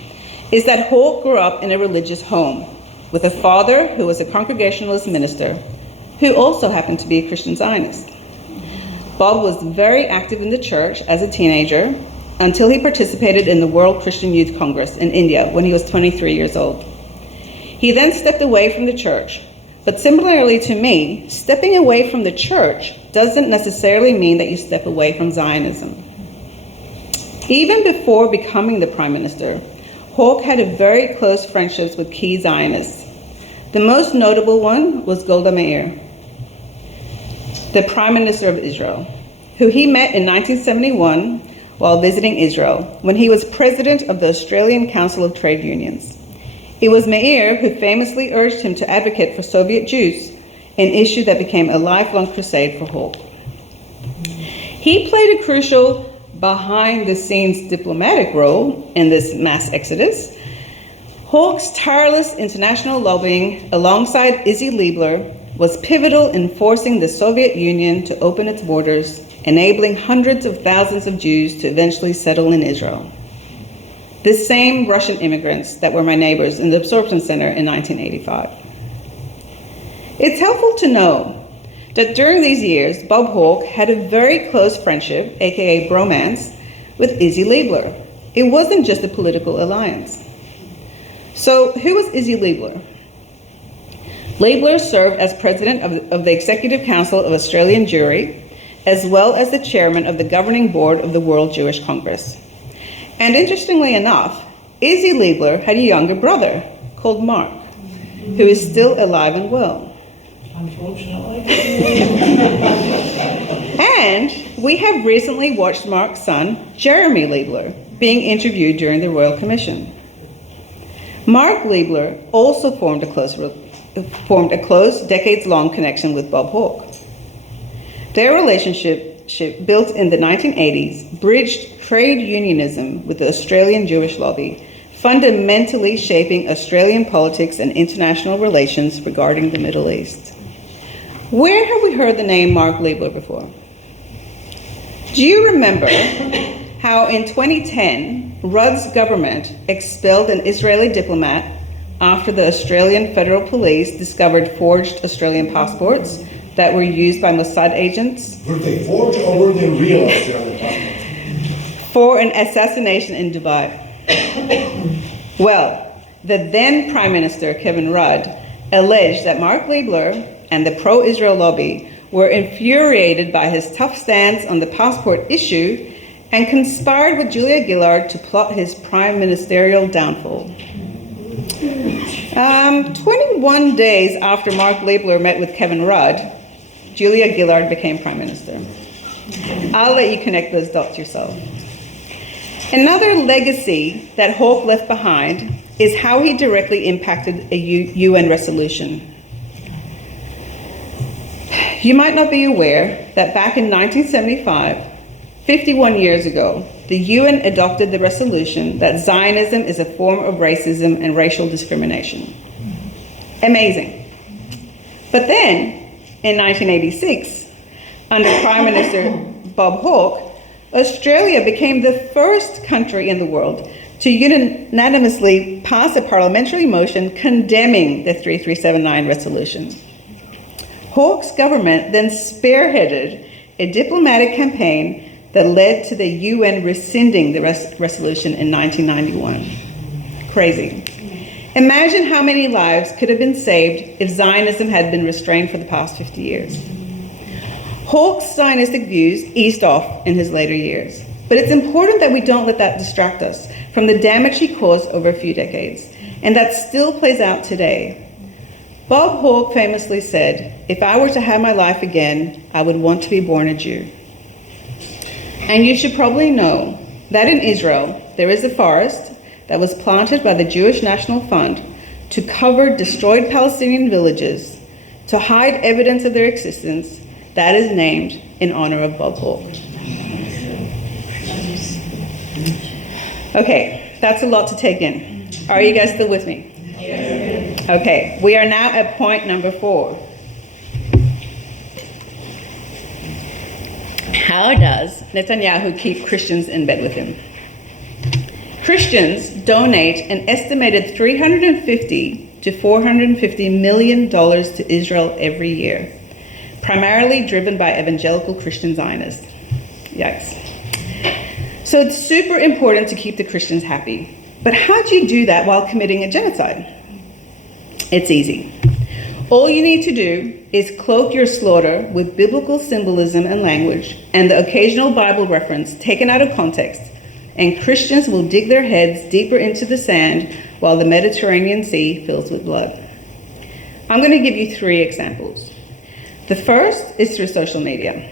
is that Hawke grew up in a religious home with a father who was a Congregationalist minister who also happened to be a Christian Zionist. Bob was very active in the church as a teenager until he participated in the World Christian Youth Congress in India when he was 23 years old. He then stepped away from the church, but similarly to me, stepping away from the church doesn't necessarily mean that you step away from Zionism. Even before becoming the Prime Minister, Hawke had a very close friendships with key Zionists. The most notable one was Golda Meir, the Prime Minister of Israel, who he met in 1971 while visiting Israel when he was president of the Australian Council of Trade Unions. It was Meir who famously urged him to advocate for Soviet Jews, an issue that became a lifelong crusade for Hawke. He played a crucial behind-the-scenes diplomatic role in this mass exodus. Hawke's tireless international lobbying alongside Izzy Liebler was pivotal in forcing the Soviet Union to open its borders, enabling hundreds of thousands of Jews to eventually settle in Israel. The same Russian immigrants that were my neighbors in the absorption center in 1985. It's helpful to know that during these years, Bob Hawke had a very close friendship, aka bromance, with Izzy Liebler. It wasn't just a political alliance. So who was Izzy Liebler? Liebler served as president of the Executive Council of Australian Jewry, as well as the chairman of the governing board of the World Jewish Congress. And interestingly enough, Izzy Liebler had a younger brother called Mark, who is still alive and well. Unfortunately. And we have recently watched Mark's son, Jeremy Liebler, being interviewed during the Royal Commission. Mark Liebler also formed a close decades-long connection with Bob Hawke. Their relationship, built in the 1980s, bridged trade unionism with the Australian Jewish lobby, fundamentally shaping Australian politics and international relations regarding the Middle East. Where have we heard the name Mark Liebler before? Do you remember how in 2010, Rudd's government expelled an Israeli diplomat after the Australian Federal Police discovered forged Australian passports that were used by Mossad agents? Were they forged or were they real Australian passports? For an assassination in Dubai. Well, the then Prime Minister, Kevin Rudd, alleged that Mark Liebler and the pro-Israel lobby were infuriated by his tough stance on the passport issue and conspired with Julia Gillard to plot his prime ministerial downfall. 21 days after Mark Liebler met with Kevin Rudd, Julia Gillard became Prime Minister. I'll let you connect those dots yourself. Another legacy that Hawke left behind is how he directly impacted a UN resolution. You might not be aware that back in 1975, 51 years ago, the UN adopted the resolution that Zionism is a form of racism and racial discrimination. Amazing. But then, in 1986, under Prime Minister Bob Hawke, Australia became the first country in the world to unanimously pass a parliamentary motion condemning the 3379 resolution. Hawke's government then spearheaded a diplomatic campaign that led to the UN rescinding the resolution in 1991. Crazy. Imagine how many lives could have been saved if Zionism had been restrained for the past 50 years. Hawke's Zionistic views eased off in his later years, but it's important that we don't let that distract us from the damage he caused over a few decades, and that still plays out today. Bob Hawke famously said, "If I were to have my life again, I would want to be born a Jew." And you should probably know that in Israel, there is a forest that was planted by the Jewish National Fund to cover destroyed Palestinian villages, to hide evidence of their existence, that is named in honor of Bob Hawke. Okay, that's a lot to take in. Are you guys still with me? Yes. Okay, we are now at point number 4. How does Netanyahu keep Christians in bed with him? Christians donate an estimated $350 to $450 million to Israel every year, primarily driven by evangelical Christian Zionists. Yikes. So it's super important to keep the Christians happy. But how do you do that while committing a genocide? It's easy. All you need to do is cloak your slaughter with biblical symbolism and language and the occasional Bible reference taken out of context, and Christians will dig their heads deeper into the sand while the Mediterranean Sea fills with blood. I'm going to give you 3 examples. The first is through social media.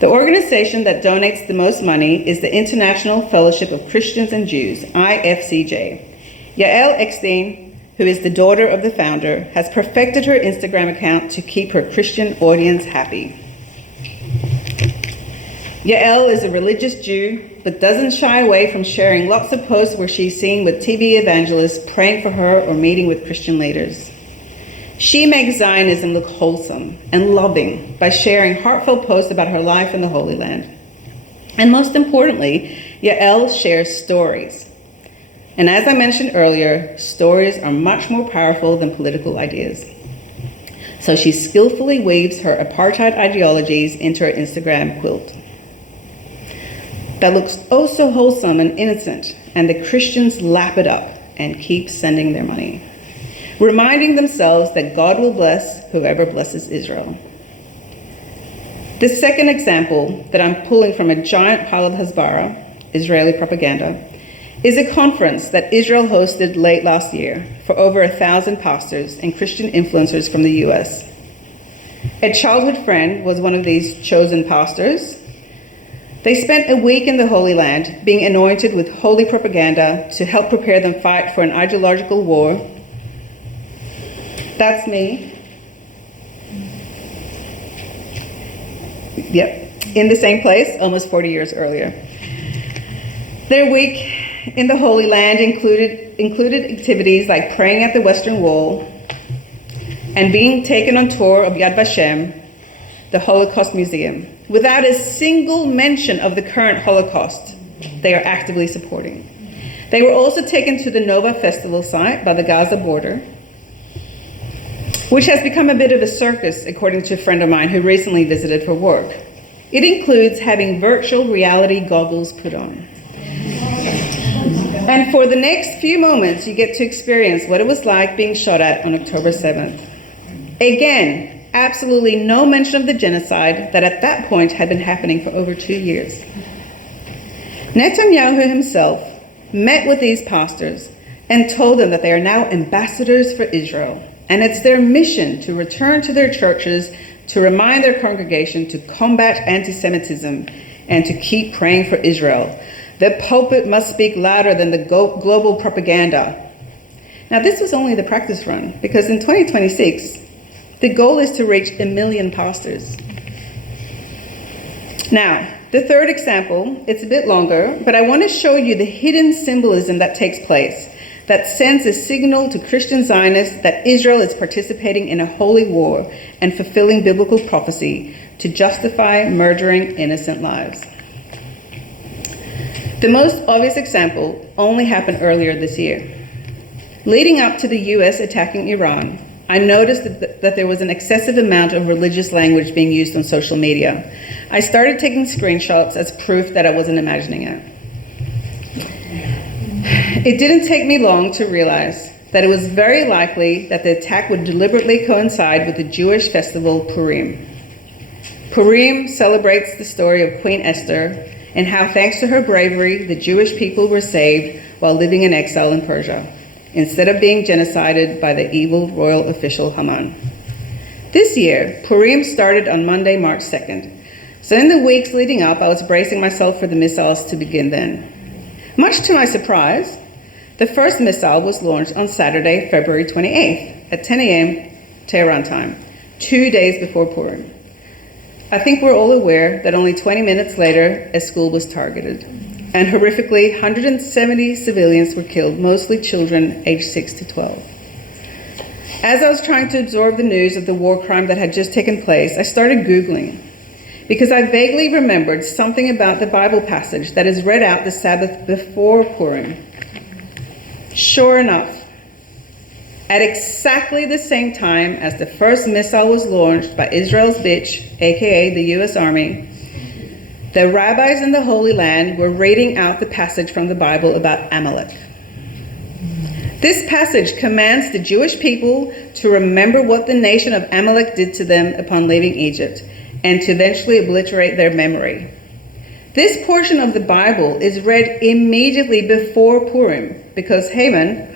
The organization that donates the most money is the International Fellowship of Christians and Jews, IFCJ. Yael Eckstein, who is the daughter of the founder, has perfected her Instagram account to keep her Christian audience happy. Yael is a religious Jew, but doesn't shy away from sharing lots of posts where she's seen with TV evangelists praying for her or meeting with Christian leaders. She makes Zionism look wholesome and loving by sharing heartfelt posts about her life in the Holy Land. And most importantly, Yael shares stories. And as I mentioned earlier, stories are much more powerful than political ideas. So she skillfully weaves her apartheid ideologies into her Instagram quilt. That looks oh so wholesome and innocent, and the Christians lap it up and keep sending their money, reminding themselves that God will bless whoever blesses Israel. The second example that I'm pulling from a giant pile of Hasbara, Israeli propaganda, is a conference that Israel hosted late last year for over 1,000 pastors and Christian influencers from the US. A childhood friend was one of these chosen pastors. They spent a week in the Holy Land being anointed with holy propaganda to help prepare them fight for an ideological war. That's me. Yep, in the same place, almost 40 years earlier. Their week in the Holy Land included activities like praying at the Western Wall and being taken on tour of Yad Vashem, the Holocaust Museum, without a single mention of the current Holocaust they are actively supporting. They were also taken to the Nova Festival site by the Gaza border, which has become a bit of a circus, according to a friend of mine who recently visited for work. It includes having virtual reality goggles put on. And for the next few moments, you get to experience what it was like being shot at on October 7th. Again, absolutely no mention of the genocide that at that point had been happening for over 2 years. Netanyahu himself met with these pastors and told them that they are now ambassadors for Israel, and it's their mission to return to their churches to remind their congregation to combat anti-Semitism and to keep praying for Israel. The pulpit must speak louder than the global propaganda. Now, this was only the practice run, because in 2026, the goal is to reach 1 million pastors. Now, the third example, it's a bit longer, but I want to show you the hidden symbolism that takes place that sends a signal to Christian Zionists that Israel is participating in a holy war and fulfilling biblical prophecy to justify murdering innocent lives. The most obvious example only happened earlier this year. Leading up to the US attacking Iran, I noticed that there was an excessive amount of religious language being used on social media. I started taking screenshots as proof that I wasn't imagining it. It didn't take me long to realize that it was very likely that the attack would deliberately coincide with the Jewish festival Purim. Purim celebrates the story of Queen Esther and how, thanks to her bravery, the Jewish people were saved while living in exile in Persia, instead of being genocided by the evil royal official Haman. This year, Purim started on Monday, March 2nd. So in the weeks leading up, I was bracing myself for the missiles to begin then. Much to my surprise, the first missile was launched on Saturday, February 28th at 10 a.m. Tehran time, 2 days before Purim. I think we're all aware that only 20 minutes later, a school was targeted. And horrifically, 170 civilians were killed, mostly children aged 6 to 12. As I was trying to absorb the news of the war crime that had just taken place, I started Googling, because I vaguely remembered something about the Bible passage that is read out the Sabbath before Purim. Sure enough, at exactly the same time as the first missile was launched by Israel's bitch, aka the US Army, the rabbis in the Holy Land were reading out the passage from the Bible about Amalek. This passage commands the Jewish people to remember what the nation of Amalek did to them upon leaving Egypt, and to eventually obliterate their memory. This portion of the Bible is read immediately before Purim, because Haman,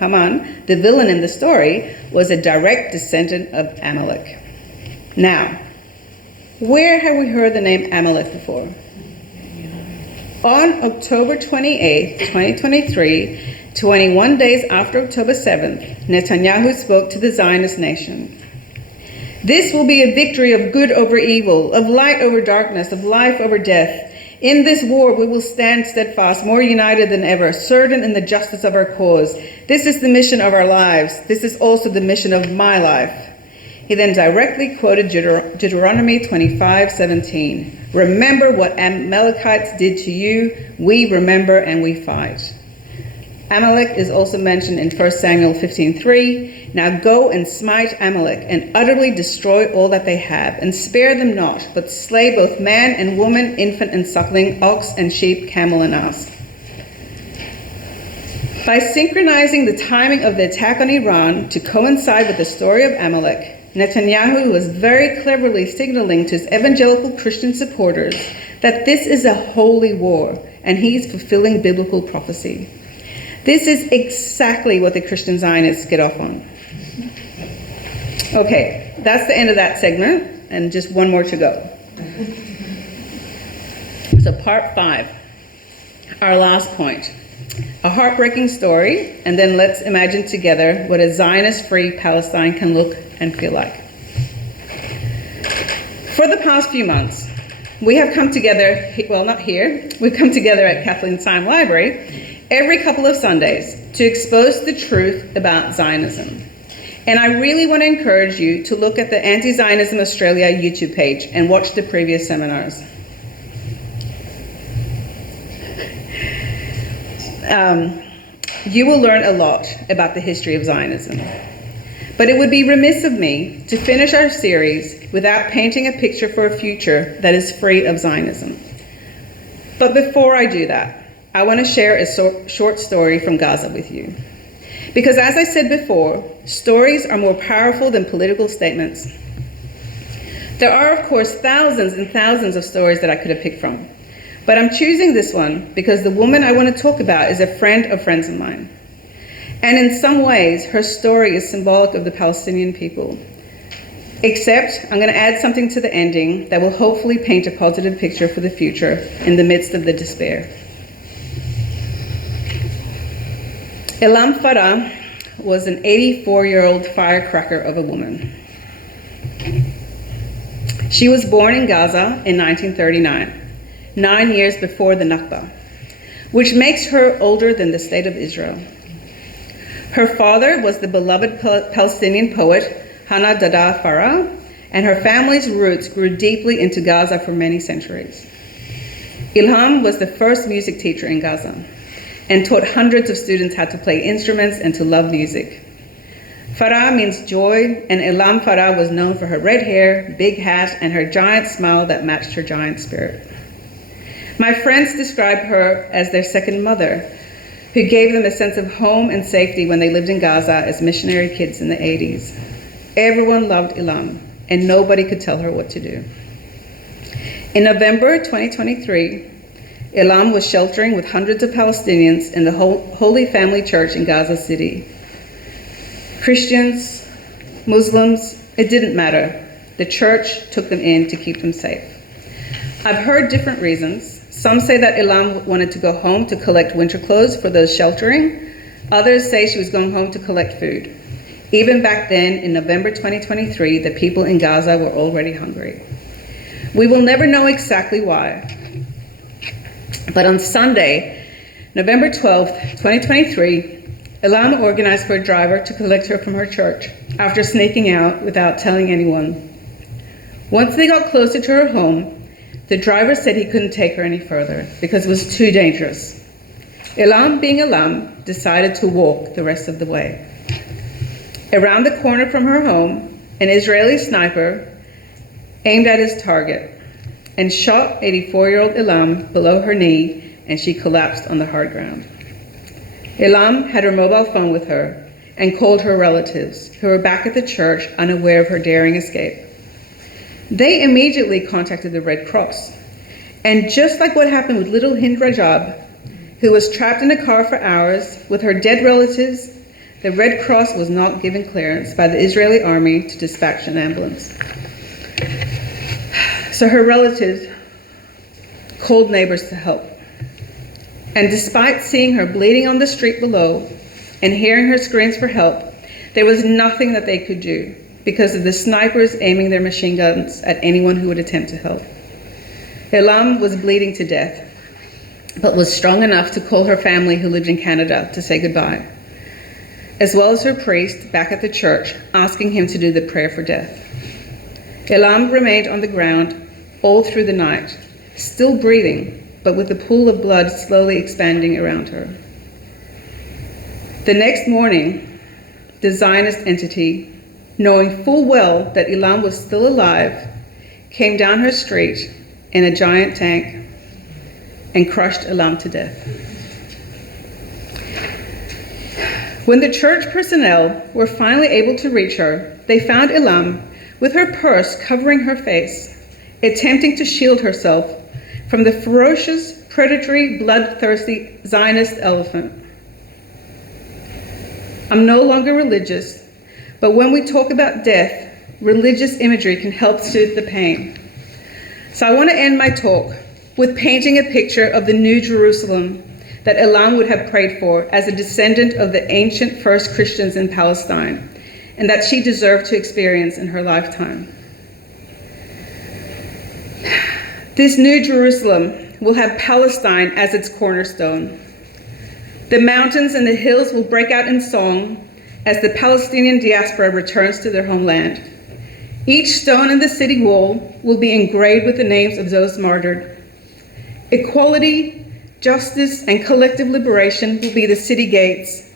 the villain in the story, was a direct descendant of Amalek. Now, where have we heard the name Amalek before? On October 28, 2023, 21 days after October 7th, Netanyahu spoke to the Zionist nation. This will be a victory of good over evil, of light over darkness, of life over death. In this war, we will stand steadfast, more united than ever, certain in the justice of our cause. This is the mission of our lives. This is also the mission of my life. He then directly quoted Deuteronomy 25:17. Remember what Amalekites did to you. We remember and we fight. Amalek is also mentioned in 1 Samuel 15:3. Now go and smite Amalek and utterly destroy all that they have, and spare them not, but slay both man and woman, infant and suckling, ox and sheep, camel and ass. By synchronizing the timing of the attack on Iran to coincide with the story of Amalek, Netanyahu was very cleverly signaling to his evangelical Christian supporters that this is a holy war, and he's fulfilling biblical prophecy. This is exactly what the Christian Zionists get off on. Okay, that's the end of that segment, and just one more to go. So part 5, our last point. A heartbreaking story, and then let's imagine together what a Zionist-free Palestine can look and feel like. For the past few months, we have come together, well, not here, we've come together at Kathleen Syme Library every couple of Sundays to expose the truth about Zionism. And I really want to encourage you to look at the Anti-Zionism Australia YouTube page and watch the previous seminars. You will learn a lot about the history of Zionism. But it would be remiss of me to finish our series without painting a picture for a future that is free of Zionism. But before I do that, I want to share a short story from Gaza with you. Because as I said before, stories are more powerful than political statements. There are, of course, thousands and thousands of stories that I could have picked from. But I'm choosing this one because the woman I want to talk about is a friend of friends of mine. And in some ways, her story is symbolic of the Palestinian people. Except I'm going to add something to the ending that will hopefully paint a positive picture for the future in the midst of the despair. Elam Farah was an 84-year-old firecracker of a woman. She was born in Gaza in 1939. 9 years before the Nakba, which makes her older than the State of Israel. Her father was the beloved Palestinian poet Hannah Dada Farah, and her family's roots grew deeply into Gaza for many centuries. Ilham was the first music teacher in Gaza and taught hundreds of students how to play instruments and to love music. Farah means joy, and Ilham Farah was known for her red hair, big hat, and her giant smile that matched her giant spirit. My friends describe her as their second mother, who gave them a sense of home and safety when they lived in Gaza as missionary kids in the 80s. Everyone loved Ilham, and nobody could tell her what to do. In November 2023, Ilham was sheltering with hundreds of Palestinians in the Holy Family Church in Gaza City. Christians, Muslims, it didn't matter. The church took them in to keep them safe. I've heard different reasons. Some say that Ilham wanted to go home to collect winter clothes for those sheltering. Others say she was going home to collect food. Even back then, in November 2023, the people in Gaza were already hungry. We will never know exactly why. But on Sunday, November 12th, 2023, Ilham organized for a driver to collect her from her church after sneaking out without telling anyone. Once they got closer to her home, the driver said he couldn't take her any further because it was too dangerous. Ilham, being Ilham, decided to walk the rest of the way. Around the corner from her home, an Israeli sniper aimed at his target and shot 84-year-old Ilham below her knee, and she collapsed on the hard ground. Ilham had her mobile phone with her and called her relatives, who were back at the church unaware of her daring escape. They immediately contacted the Red Cross. And just like what happened with little Hind Rajab, who was trapped in a car for hours with her dead relatives, the Red Cross was not given clearance by the Israeli army to dispatch an ambulance. So her relatives called neighbors to help. And despite seeing her bleeding on the street below and hearing her screams for help, there was nothing that they could do because of the snipers aiming their machine guns at anyone who would attempt to help. Ilham was bleeding to death, but was strong enough to call her family who lived in Canada to say goodbye, as well as her priest back at the church, asking him to do the prayer for death. Ilham remained on the ground all through the night, still breathing, but with the pool of blood slowly expanding around her. The next morning, the Zionist entity, knowing full well that Ilham was still alive, came down her street in a giant tank and crushed Ilham to death. When the church personnel were finally able to reach her, they found Ilham with her purse covering her face, attempting to shield herself from the ferocious, predatory, bloodthirsty Zionist elephant. I'm no longer religious, but when we talk about death, religious imagery can help soothe the pain. So I want to end my talk with painting a picture of the New Jerusalem that Ilham would have prayed for as a descendant of the ancient first Christians in Palestine, and that she deserved to experience in her lifetime. This New Jerusalem will have Palestine as its cornerstone. The mountains and the hills will break out in song as the Palestinian diaspora returns to their homeland. Each stone in the city wall will be engraved with the names of those martyred. Equality, justice, and collective liberation will be the city gates.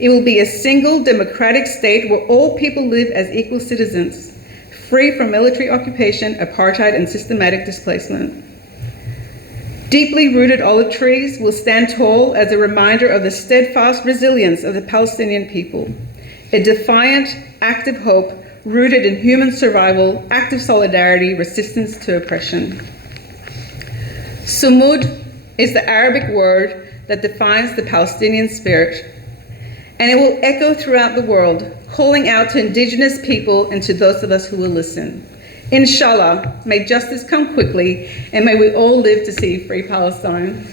It will be a single democratic state where all people live as equal citizens, free from military occupation, apartheid, and systematic displacement. Deeply rooted olive trees will stand tall as a reminder of the steadfast resilience of the Palestinian people, a defiant, active hope rooted in human survival, active solidarity, resistance to oppression. Sumud is the Arabic word that defines the Palestinian spirit, and it will echo throughout the world, calling out to indigenous people and to those of us who will listen. Inshallah, may justice come quickly, and may we all live to see free Palestine.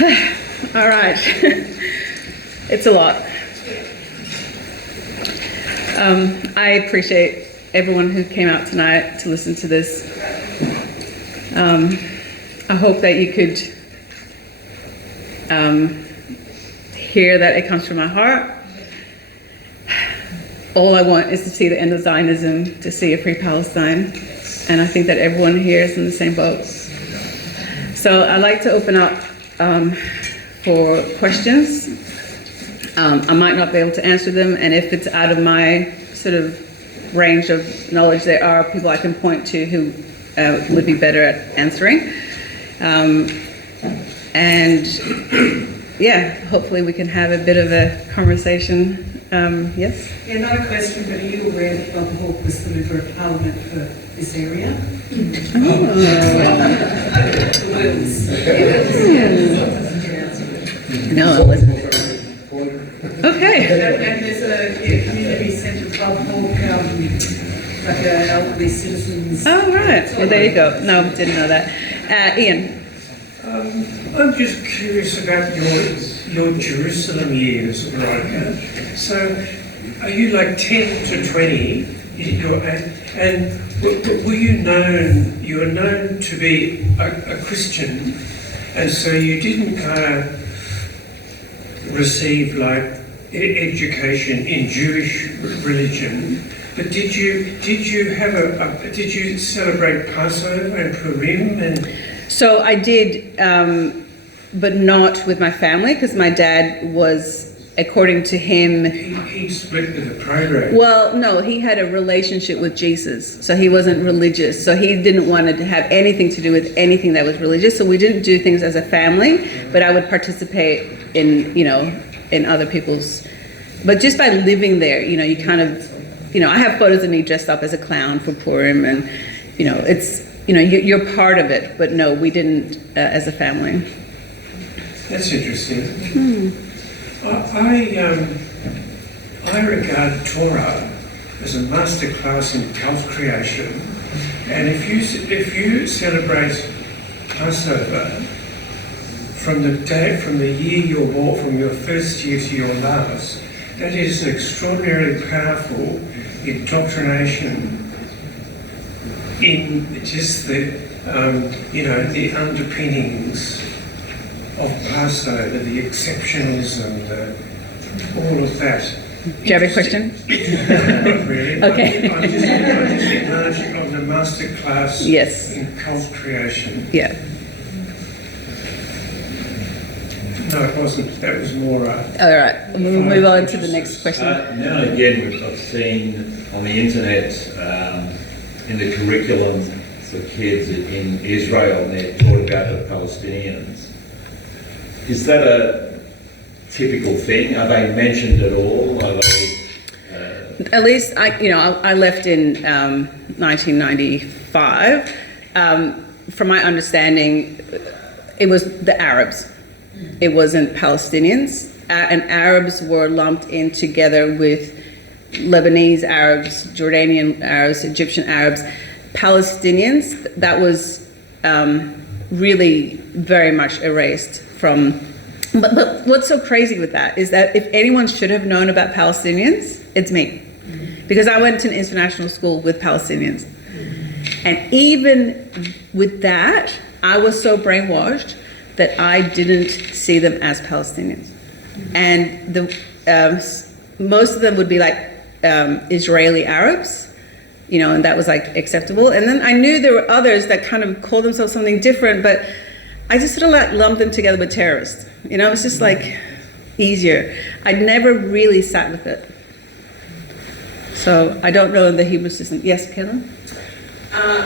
All right. It's a lot. I appreciate everyone who came out tonight to listen to this. I hope that you could hear that it comes from my heart. All I want is to see the end of Zionism, to see a free Palestine. And I think that everyone here is in the same boat. So I'd like to open up for questions. I might not be able to answer them, and if it's out of my sort of range of knowledge, there are people I can point to who would be better at answering. And yeah, hopefully we can have a bit of a conversation. Yes? Yeah, not a question, but are you aware that Bob Hawke was the Member of Parliament for this area? No, I wasn't. Okay. And there's a community centre, Bob Hawke, like an elderly citizens. Oh, right. Well, there you go. No, didn't know that. Ian. I'm just curious about your Jerusalem years, Veronica. So, are you like 10 to 20? And were you known? You were known to be a Christian, and so you didn't kind of receive like education in Jewish religion. But did you did you celebrate Passover and Purim and? So I did, but not with my family, because my dad was, according to him... He split with the program. Well, no, he had a relationship with Jesus, so he wasn't religious. So he didn't want to have anything to do with anything that was religious. So we didn't do things as a family, but I would participate in, in other people's... But just by living there, you kind of... I have photos of me dressed up as a clown for Purim, and, it's... you're part of it, but no, we didn't as a family. That's interesting. I regard Torah as a masterclass in cult creation, and if you celebrate Passover from the year you're born, from your first year to your last, that is an extraordinarily powerful indoctrination in just the the underpinnings of Passover, the exceptionalism, all of that. Do you have a question? Not really. Okay. I'm just enlarging on the masterclass Yes. in cult creation. Yeah. No, it wasn't. That was more. All right. We'll move on to the next question. Now and again, I've seen on the internet in the curriculum for kids in Israel, and they're taught about the Palestinians. Is that a typical thing? Are they mentioned at all? Are they? At least I left in 1995. From my understanding, it was the Arabs. It wasn't Palestinians, and Arabs were lumped in together with Lebanese Arabs, Jordanian Arabs, Egyptian Arabs. Palestinians, that was really very much erased from. But what's so crazy with that is that if anyone should have known about Palestinians, it's me. Because I went to an international school with Palestinians. And even with that, I was so brainwashed that I didn't see them as Palestinians. And most of them would be like Israeli Arabs, and that was like acceptable. And then I knew there were others that kind of called themselves something different, but I just sort of like lumped them together with terrorists. It's just like easier. I never really sat with it. So I don't know the Hebrew system. Yes, Kayla?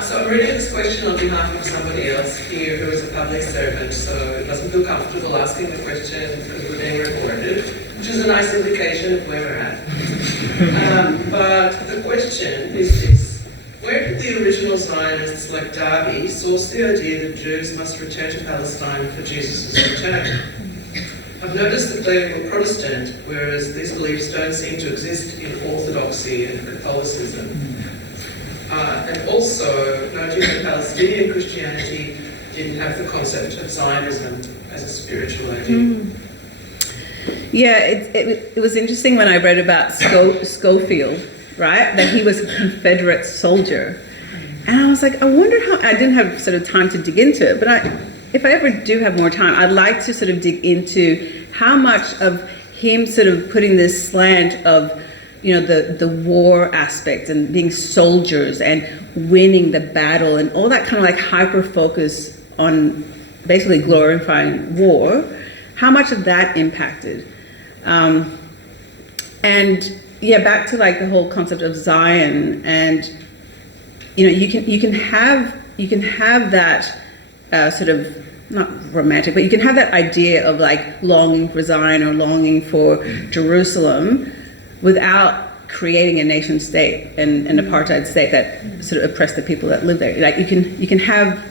So I'm reading this question on behalf of somebody else here who is a public servant, so it doesn't feel comfortable asking the question because we're being recorded, which is a nice indication of where we're at. But the question is this: where did the original Zionists like Darby source the idea that Jews must return to Palestine for Jesus' return? I've noticed that they were Protestant, whereas these beliefs don't seem to exist in Orthodoxy and Catholicism. And also, noting that Palestinian Christianity didn't have the concept of Zionism as a spiritual idea. Yeah, it was interesting when I read about Scofield, right? That he was a Confederate soldier. And I was like, I wonder how, I didn't have sort of time to dig into it, but if I ever do have more time, I'd like to sort of dig into how much of him sort of putting this slant of, you know, the war aspect and being soldiers and winning the battle and all that kind of like hyper focus on basically glorifying war, how much of that impacted. And yeah, back to like the whole concept of Zion, and you know, you can have that sort of, not romantic, but you can have that idea of like longing for Zion or longing for Jerusalem without creating a nation state and an apartheid state that sort of oppressed the people that live there. Like you can have,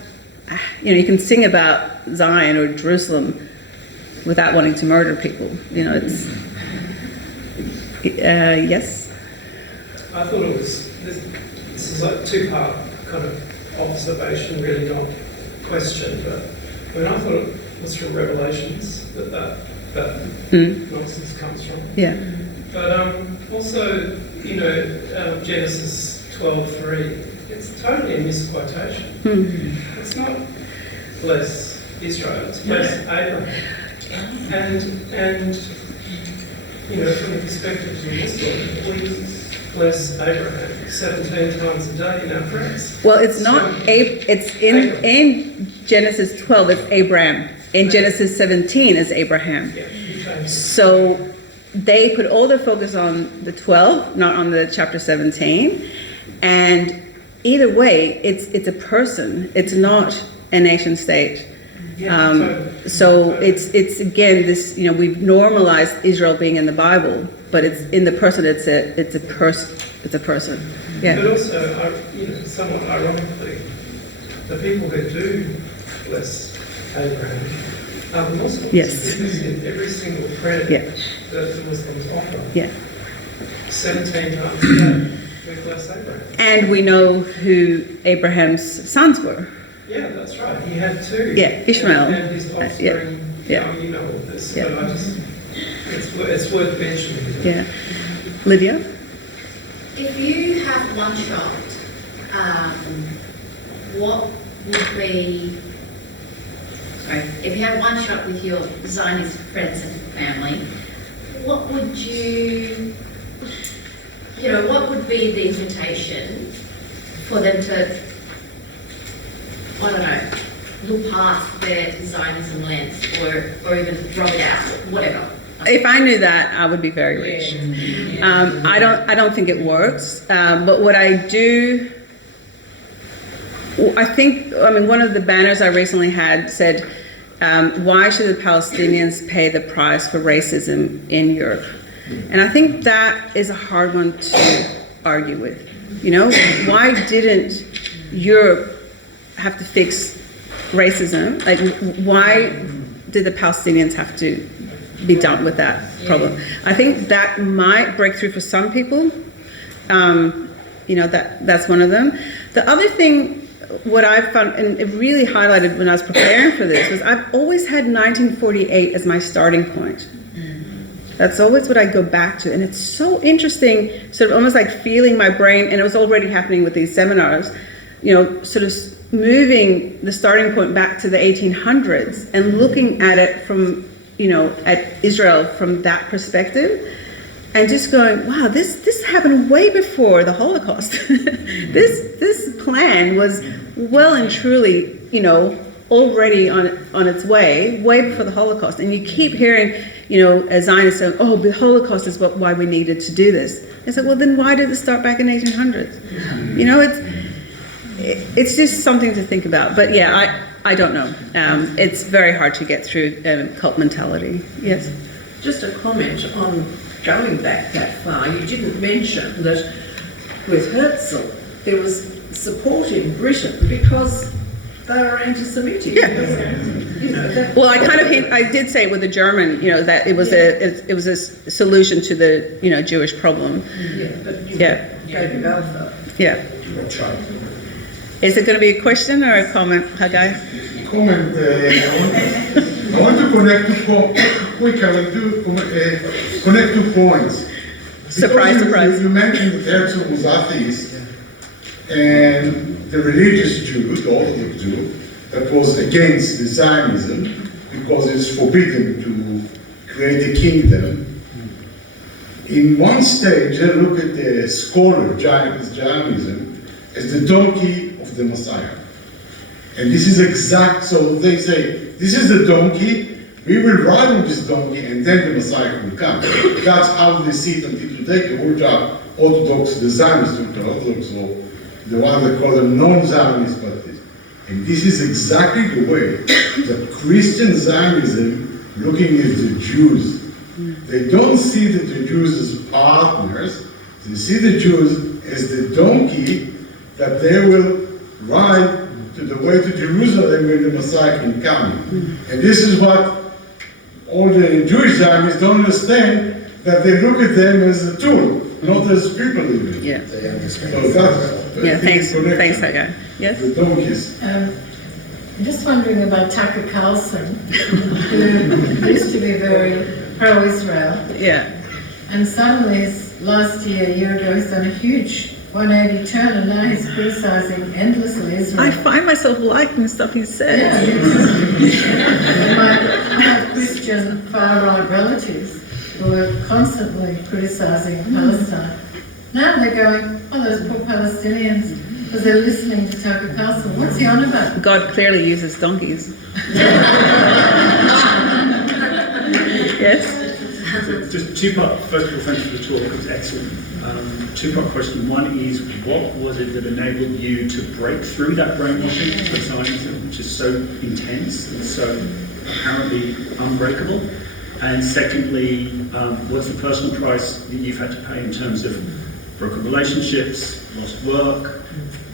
you know, you can sing about Zion or Jerusalem without wanting to murder people. You know, it's yes. I thought it was this is like two-part kind of observation, really, not question. But when I thought it was from Revelations that nonsense comes from. Yeah. But also, you know, Genesis 12:3. It's totally a misquotation. It's not bless Israel. It's bless Abraham. And you know, from the perspective of Muslim, we bless Abraham 17 times a day in our prayers. Well, it's not it's in Genesis 12 it's Abraham. In Genesis 17 is Abraham. Yeah, so they put all their focus on the 12, not on the chapter 17. And either way, it's a person. It's not a nation state. So it's again this, you know, we've normalized Israel being in the Bible, but it's in the person. It's a person. Yeah. But also, you know, somewhat ironically, the people who do bless Abraham are the Muslims. Yes. Because in every single prayer that the Muslims offer, 17 times a day, we bless Abraham. And we know who Abraham's sons were. Yeah, that's right. He had two. Yeah, Ishmael. And his offspring. You know all this. But I just, it's worth mentioning. Yeah. Lydia? If you have one shot, what would be... Sorry. If you had one shot with your Zionist friends and family, what would you know, what would be the invitation for them to, I don't know, look past their Zionism lens or even throw it out, whatever? If I knew that, I would be very rich. I don't think it works. But what I do, I think, I mean, one of the banners I recently had said, why should the Palestinians pay the price for racism in Europe? And I think that is a hard one to argue with. You know, why didn't Europe have to fix racism? Like, why did the Palestinians have to be done with that problem? I think that might break through for some people. You know, that's one of them. The other thing, what I found, and it really highlighted when I was preparing for this, was I've always had 1948 as my starting point. That's always what I go back to. And it's so interesting, sort of almost like feeling my brain, and it was already happening with these seminars, you know, sort of moving the starting point back to the 1800s and looking at it from, you know, at Israel from that perspective, and just going, wow, this happened way before the Holocaust. This plan was well and truly, you know, already on its way before the Holocaust. And you keep hearing, you know, as Zionists saying, oh, the Holocaust is why we needed to do this. It's like, well, then why did it start back in the 1800s? You know, it's just something to think about. But yeah, I don't know. It's very hard to get through cult mentality. Yes? Just a comment on going back that far. You didn't mention that with Herzl, there was support in Britain because they were anti-Semitic. Yeah. You know, well, I did say with the German, you know, that it was a solution to the, you know, Jewish problem. Yeah, but you gave it alpha. Yeah. Is it going to be a question or a comment, Haggai? comment. I want to connect connect 2 points. Surprise, surprise. You mentioned that Herzl was atheist, and the religious Jew, the Orthodox Jew, that was against the Zionism because it's forbidden to create a kingdom. In one stage, they look at the scholar, Zionism, as the donkey of the Messiah. And this is exact, so they say, this is the donkey, we will ride on this donkey and then the Messiah will come. That's how they see it until today. The ultra Orthodox, the Zionists, ultra Orthodox, or the one they call them non-Zionist parties. And this is exactly the way that Christian Zionism looking at the Jews. They don't see the Jews as partners, they see the Jews as the donkey that they will ride to the way to Jerusalem when the Messiah can come. And this is what all the Jewish Zionists don't understand, that they look at them as a tool, not as people even. Yeah. They understand. So that's Thanks, that guy. Yes? The donkeys. I'm just wondering about Tucker Carlson, who used to be very pro-Israel. Yeah. And suddenly, last year, a year ago, he's done a huge 180 turn, and now he's criticizing endlessly Israel. I find myself liking stuff he says. Yeah, I have Christian far-right relatives who are constantly criticizing Palestine. Now they're going, oh, those poor Palestinians, because they're listening to Tucker Carlson. What's he on about? God clearly uses donkeys. Yes? So just two-part. First of all, thank you for the talk. It was excellent. Two-part question. One is, what was it that enabled you to break through that brainwashing of Zionism, which is so intense and so apparently unbreakable? And secondly, what's the personal price that you've had to pay in terms of broken relationships, lost work,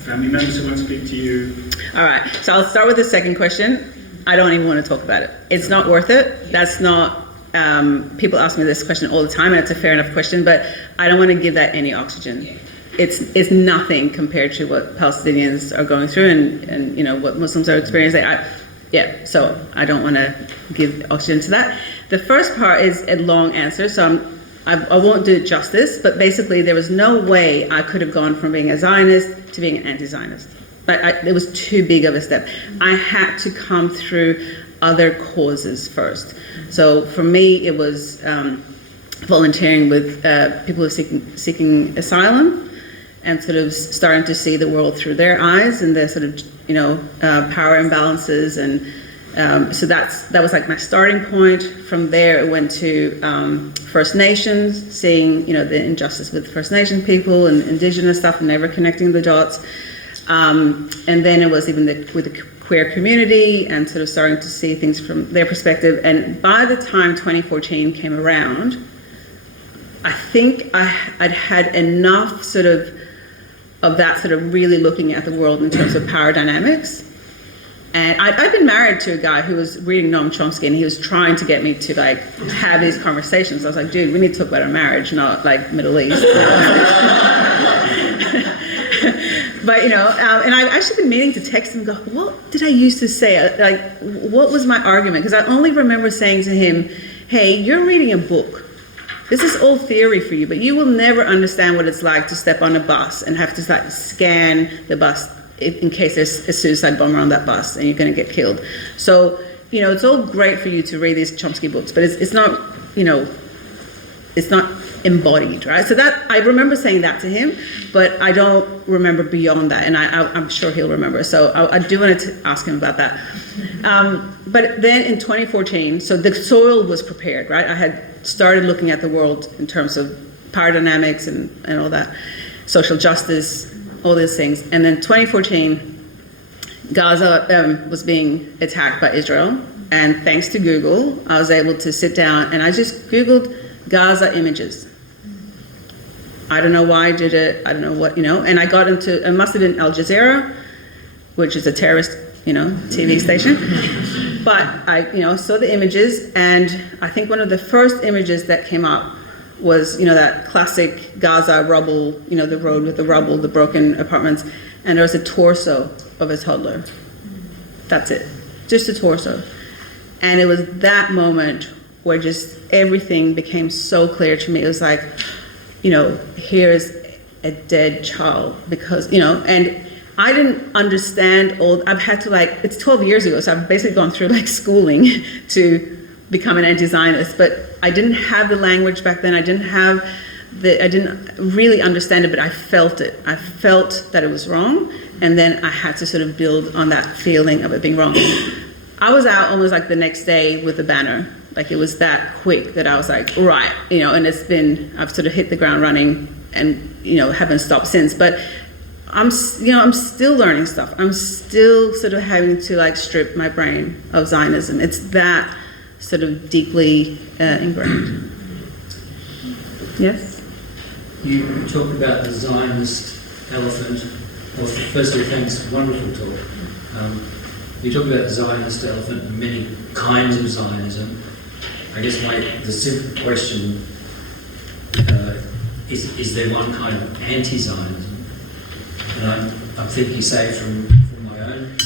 family members who won't speak to you? All right. So I'll start with the second question. I don't even want to talk about it. It's not worth it. That's not... people ask me this question all the time, and it's a fair enough question, but I don't want to give that any oxygen. It's nothing compared to what Palestinians are going through and you know what Muslims are experiencing. So I don't want to give oxygen to that. The first part is a long answer, so I won't do it justice, but basically there was no way I could have gone from being a Zionist to being an anti-Zionist. It was too big of a step. I had to come through other causes first. So for me, it was volunteering with people who are seeking asylum and sort of starting to see the world through their eyes and the sort of, power imbalances. And so that was like my starting point. From there, it went to First Nations, seeing, the injustice with First Nation people and Indigenous stuff and never connecting the dots. And then it was even with the queer community and sort of starting to see things from their perspective. And by the time 2014 came around, I think I'd had enough sort of that sort of really looking at the world in terms of power dynamics. And I'd been married to a guy who was reading Noam Chomsky, and he was trying to get me to have these conversations. I was like, dude, we need to talk about our marriage, not Middle East. But, and I've actually been meaning to text him and go, what did I used to say? What was my argument? Because I only remember saying to him, hey, you're reading a book. This is all theory for you, but you will never understand what it's like to step on a bus and have to scan the bus in case there's a suicide bomber on that bus and you're going to get killed. So, it's all great for you to read these Chomsky books, but it's not, it's not embodied, right? So that, I remember saying that to him, but I don't remember beyond that, and I'm sure he'll remember. So I do want to ask him about that. But then in 2014, so the soil was prepared, right? I had started looking at the world in terms of power dynamics and all that, social justice, all these things. And then 2014, Gaza was being attacked by Israel, and thanks to Google, I was able to sit down and I just Googled Gaza images. I don't know why I did it. I don't know what, and I got into, it must have been Al Jazeera, which is a terrorist, TV station. But I, saw the images, and I think one of the first images that came up was, that classic Gaza rubble, the road with the rubble, the broken apartments, and there was a torso of a toddler. That's it. just the torso. And it was that moment where just everything became so clear to me. It was like, here's a dead child, because, and I didn't understand I've had to it's 12 years ago, so I've basically gone through schooling to become an anti-Zionist, but I didn't have the language back then. I didn't really understand it, but I felt it. I felt that it was wrong, and then I had to sort of build on that feeling of it being wrong. I was out almost the next day with a banner. It was that quick that I was right, and I've sort of hit the ground running and, haven't stopped since. But I'm still learning stuff. I'm still sort of having to strip my brain of Zionism. It's that sort of deeply ingrained. Yes? You talked about the Zionist elephant. Well, firstly, thanks, wonderful talk. You talked about the Zionist elephant and many kinds of Zionism. I guess the simple question is there one kind of anti-Zionism? And I'm thinking, say, from my own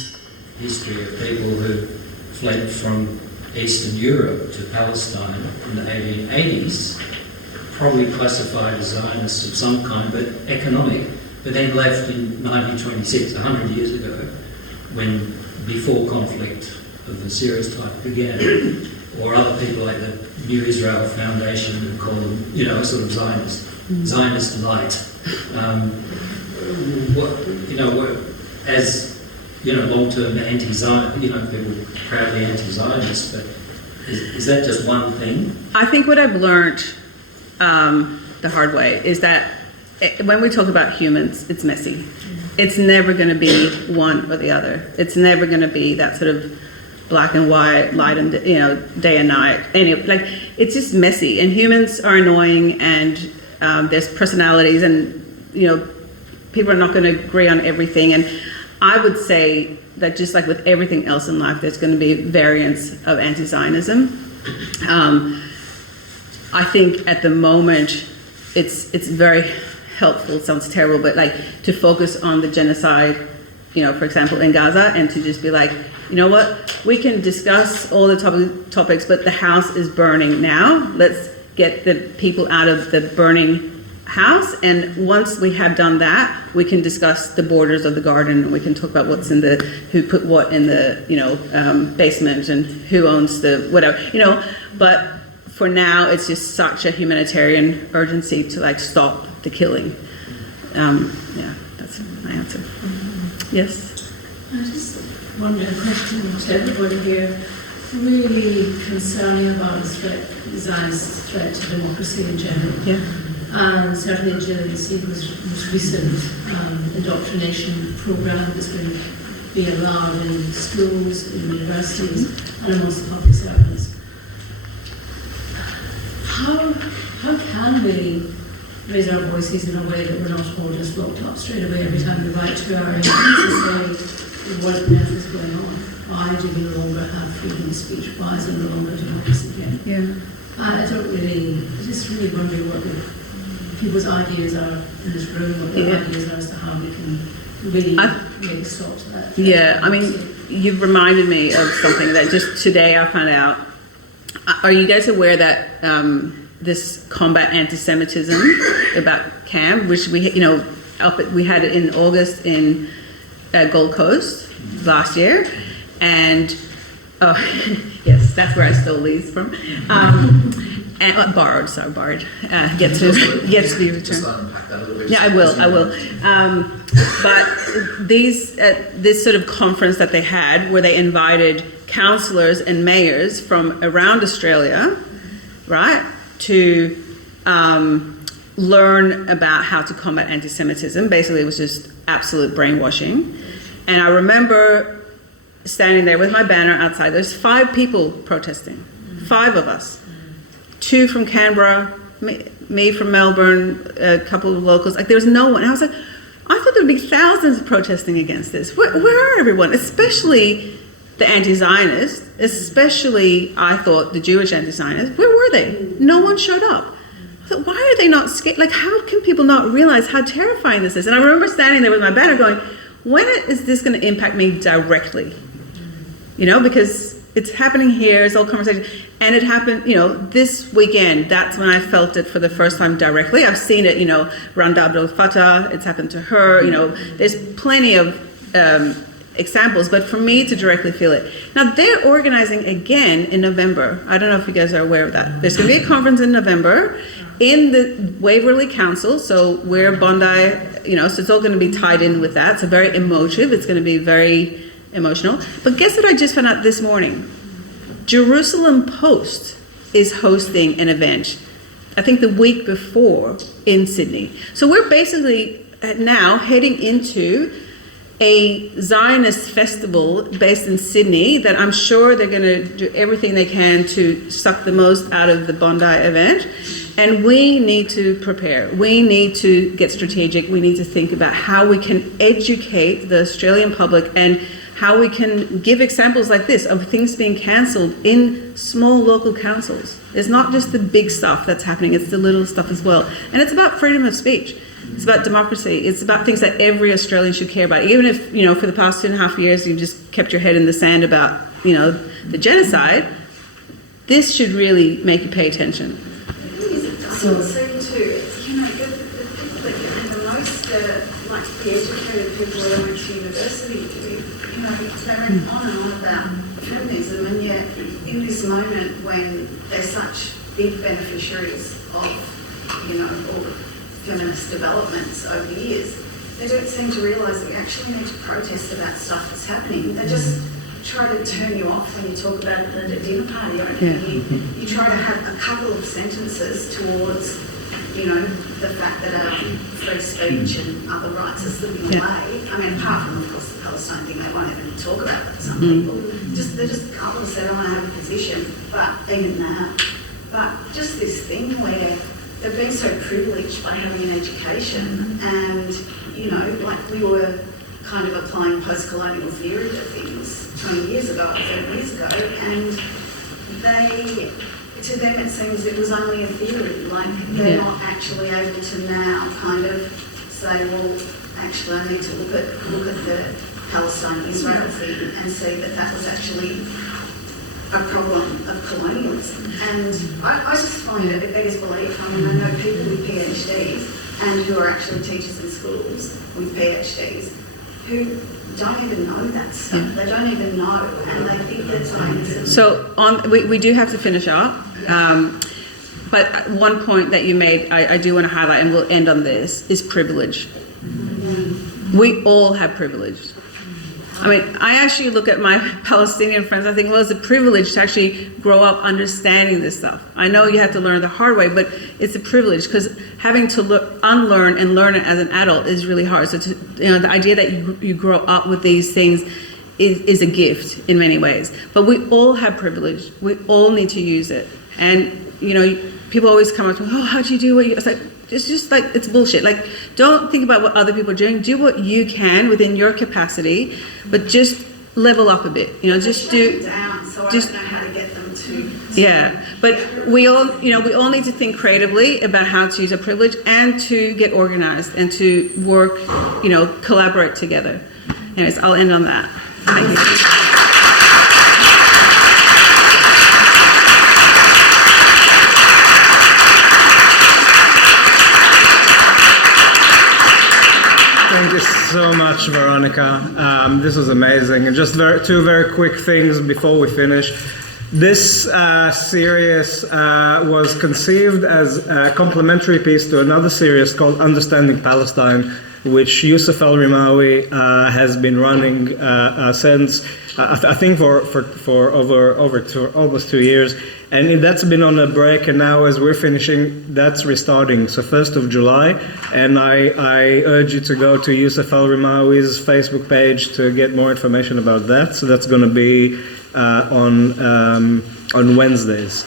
history of people who fled from Eastern Europe to Palestine in the 1880s, probably classified as Zionists of some kind, but economic, but then left in 1926, 100 years ago, before conflict of the serious type began. Or other people like the New Israel Foundation who call them, sort of Zionist light. As long-term anti-Zion, people proudly anti-Zionist, but is that just one thing? I think what I've learned the hard way is that when we talk about humans, it's messy. It's never going to be one or the other. It's never going to be that sort of black and white, light and day and night. It's just messy, and humans are annoying, and there's personalities, and people are not going to agree on everything. And I would say that just like with everything else in life, there's going to be variants of anti-Zionism. I think at the moment it's very helpful. It sounds terrible, but to focus on the genocide, for example, in Gaza, and to just be you know what, we can discuss all the topics, but the house is burning now. Let's get the people out of the burning house, and once we have done that, we can discuss the borders of the garden, and we can talk about who put what in the basement, and who owns the whatever, but for now it's just such a humanitarian urgency to stop the killing. That's my answer. Yes? I just wonder, a question to everybody here, really concerning about the Zionist threat to democracy in general. Yeah. And certainly in Gillor's most recent indoctrination program that's been being allowed in schools, in universities, and amongst the public servants. How can we raise our voices in a way that we're not all just locked up straight away every time we write to our MPs to say, what on earth is going on? Why do we no longer have freedom of speech? Why is there no longer democracy again? Yeah. I just really wonder what people's ideas are in this room, what their ideas are as to how we can really make a stop to that. Yeah, I mean, you've reminded me of something that just today I found out. Are you guys aware that this combat anti-Semitism about camp, which we had it in August in Gold Coast last year, and yes, that's where I stole these from. And borrowed. Gets to be returned. Yeah, I will. But this sort of conference that they had, where they invited councillors and mayors from around Australia, right, to learn about how to combat anti-Semitism. Basically, it was just absolute brainwashing. And I remember standing there with my banner outside. There's 5 people protesting, 5 of us. 2 from Canberra, me from Melbourne, a couple of locals. There was no one. I was like, I thought there'd be thousands protesting against this. Where are everyone? Especially the anti-Zionists, especially, I thought, the Jewish anti-Zionists. Where were they? No one showed up. I thought, why are they not scared? How can people not realize how terrifying this is? And I remember standing there with my banner going, when is this going to impact me directly? because it's happening here, it's all conversation. And it happened, this weekend, that's when I felt it for the first time directly. I've seen it, Randa Abdel Fattah, it's happened to her, there's plenty of examples, but for me to directly feel it. Now, they're organizing again in November. I don't know if you guys are aware of that. There's going to be a conference in November in the Waverley Council, so we're Bondi, so it's all going to be tied in with that. So very emotive, it's going to be very emotional. But guess what I just found out this morning? Jerusalem Post is hosting an event, I think the week before, in Sydney. So we're basically now heading into a Zionist festival based in Sydney that I'm sure they're going to do everything they can to suck the most out of the Bondi event. And we need to prepare. We need to get strategic. We need to think about how we can educate the Australian public and how we can give examples like this of things being cancelled in small local councils. It's not just the big stuff that's happening, it's the little stuff as well. And it's about freedom of speech. It's about democracy. It's about things that every Australian should care about. Even if, for the past 2.5 years you've just kept your head in the sand about, the genocide, this should really make you pay attention. So, too, it's, the people that get the most, like the educated people that I went to university with, they're on about feminism, and yet in this moment when they're such big beneficiaries of, all the feminist developments over the years, they don't seem to realise that we actually need to protest about stuff that's happening. They just try to turn you off when you talk about it at a dinner party or anything. You try to have a couple of sentences towards, the fact that our free speech and other rights are slipping away. I mean, apart from, of course, the Palestine thing, they won't even talk about that, some people. They just obviously they don't want to have a position, but even that. But just this thing where they've been so privileged by having an education and, like we were kind of applying post-colonial theory to things 20 years ago or 30 years ago, and to them it seems it was only a theory, like they're not actually able to now kind of say, well, actually I need to look at the Palestine-Israel thing and see that that was actually a problem of colonialism. And I just find it beggars belief. I mean, I know people with PhDs and who are actually teachers in schools with PhDs who don't even know that stuff. They don't even know, and they think that Zionism. So we do have to finish up. But one point that you made, I do want to highlight, and we'll end on this, is privilege. We all have privilege. I mean, I actually look at my Palestinian friends, I think, well, it's a privilege to actually grow up understanding this stuff. I know you have to learn the hard way, but it's a privilege because having to unlearn and learn it as an adult is really hard. So the idea that you grow up with these things is a gift in many ways. But we all have privilege. We all need to use it. And, people always come up to me, oh, how do you do what you... It's like, it's just like, it's bullshit. Like, don't think about what other people are doing. Do what you can within your capacity, but just level up a bit. Just do... down, so I don't know how to get them to... Yeah, but we all need to think creatively about how to use our privilege and to get organized and to work, collaborate together. Anyways, I'll end on that. Thank you. Thank you so much, Veronica. This was amazing. And just two very quick things before we finish. This series was conceived as a complementary piece to another series called Understanding Palestine, which Yusuf Al-Rimawi has been running since, I think, for over almost 2 years. And that's been on a break, and now as we're finishing, that's restarting. So 1st of July, and I urge you to go to Yusuf Al-Rimawi's Facebook page to get more information about that. So that's going to be on Wednesdays.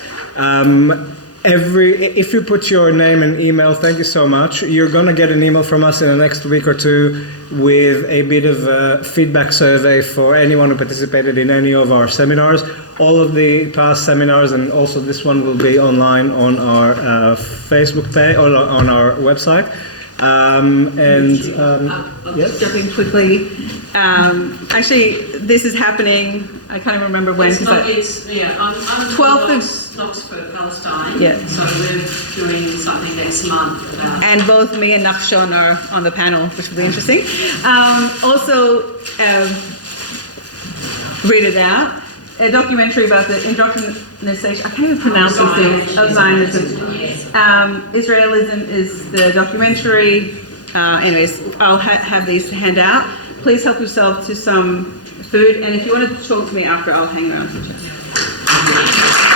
If you put your name and email, thank you so much. You're going to get an email from us in the next week or two with a bit of a feedback survey for anyone who participated in any of our seminars. All of the past seminars and also this one will be online on our Facebook page or on our website. I'll just jump in quickly. Actually, this is happening. I can't even remember when. I'm 12th of Knox for Palestine. Yeah. So we're doing something next month about. And both me and Nachshon are on the panel, which will be interesting. Also, read it out. A documentary about the indoctrination. I can't even pronounce these things. Of Zionism. Israelism is the documentary. Anyways, I'll have these to hand out. Please help yourself to some food, and if you want to talk to me after, I'll hang around for a chat.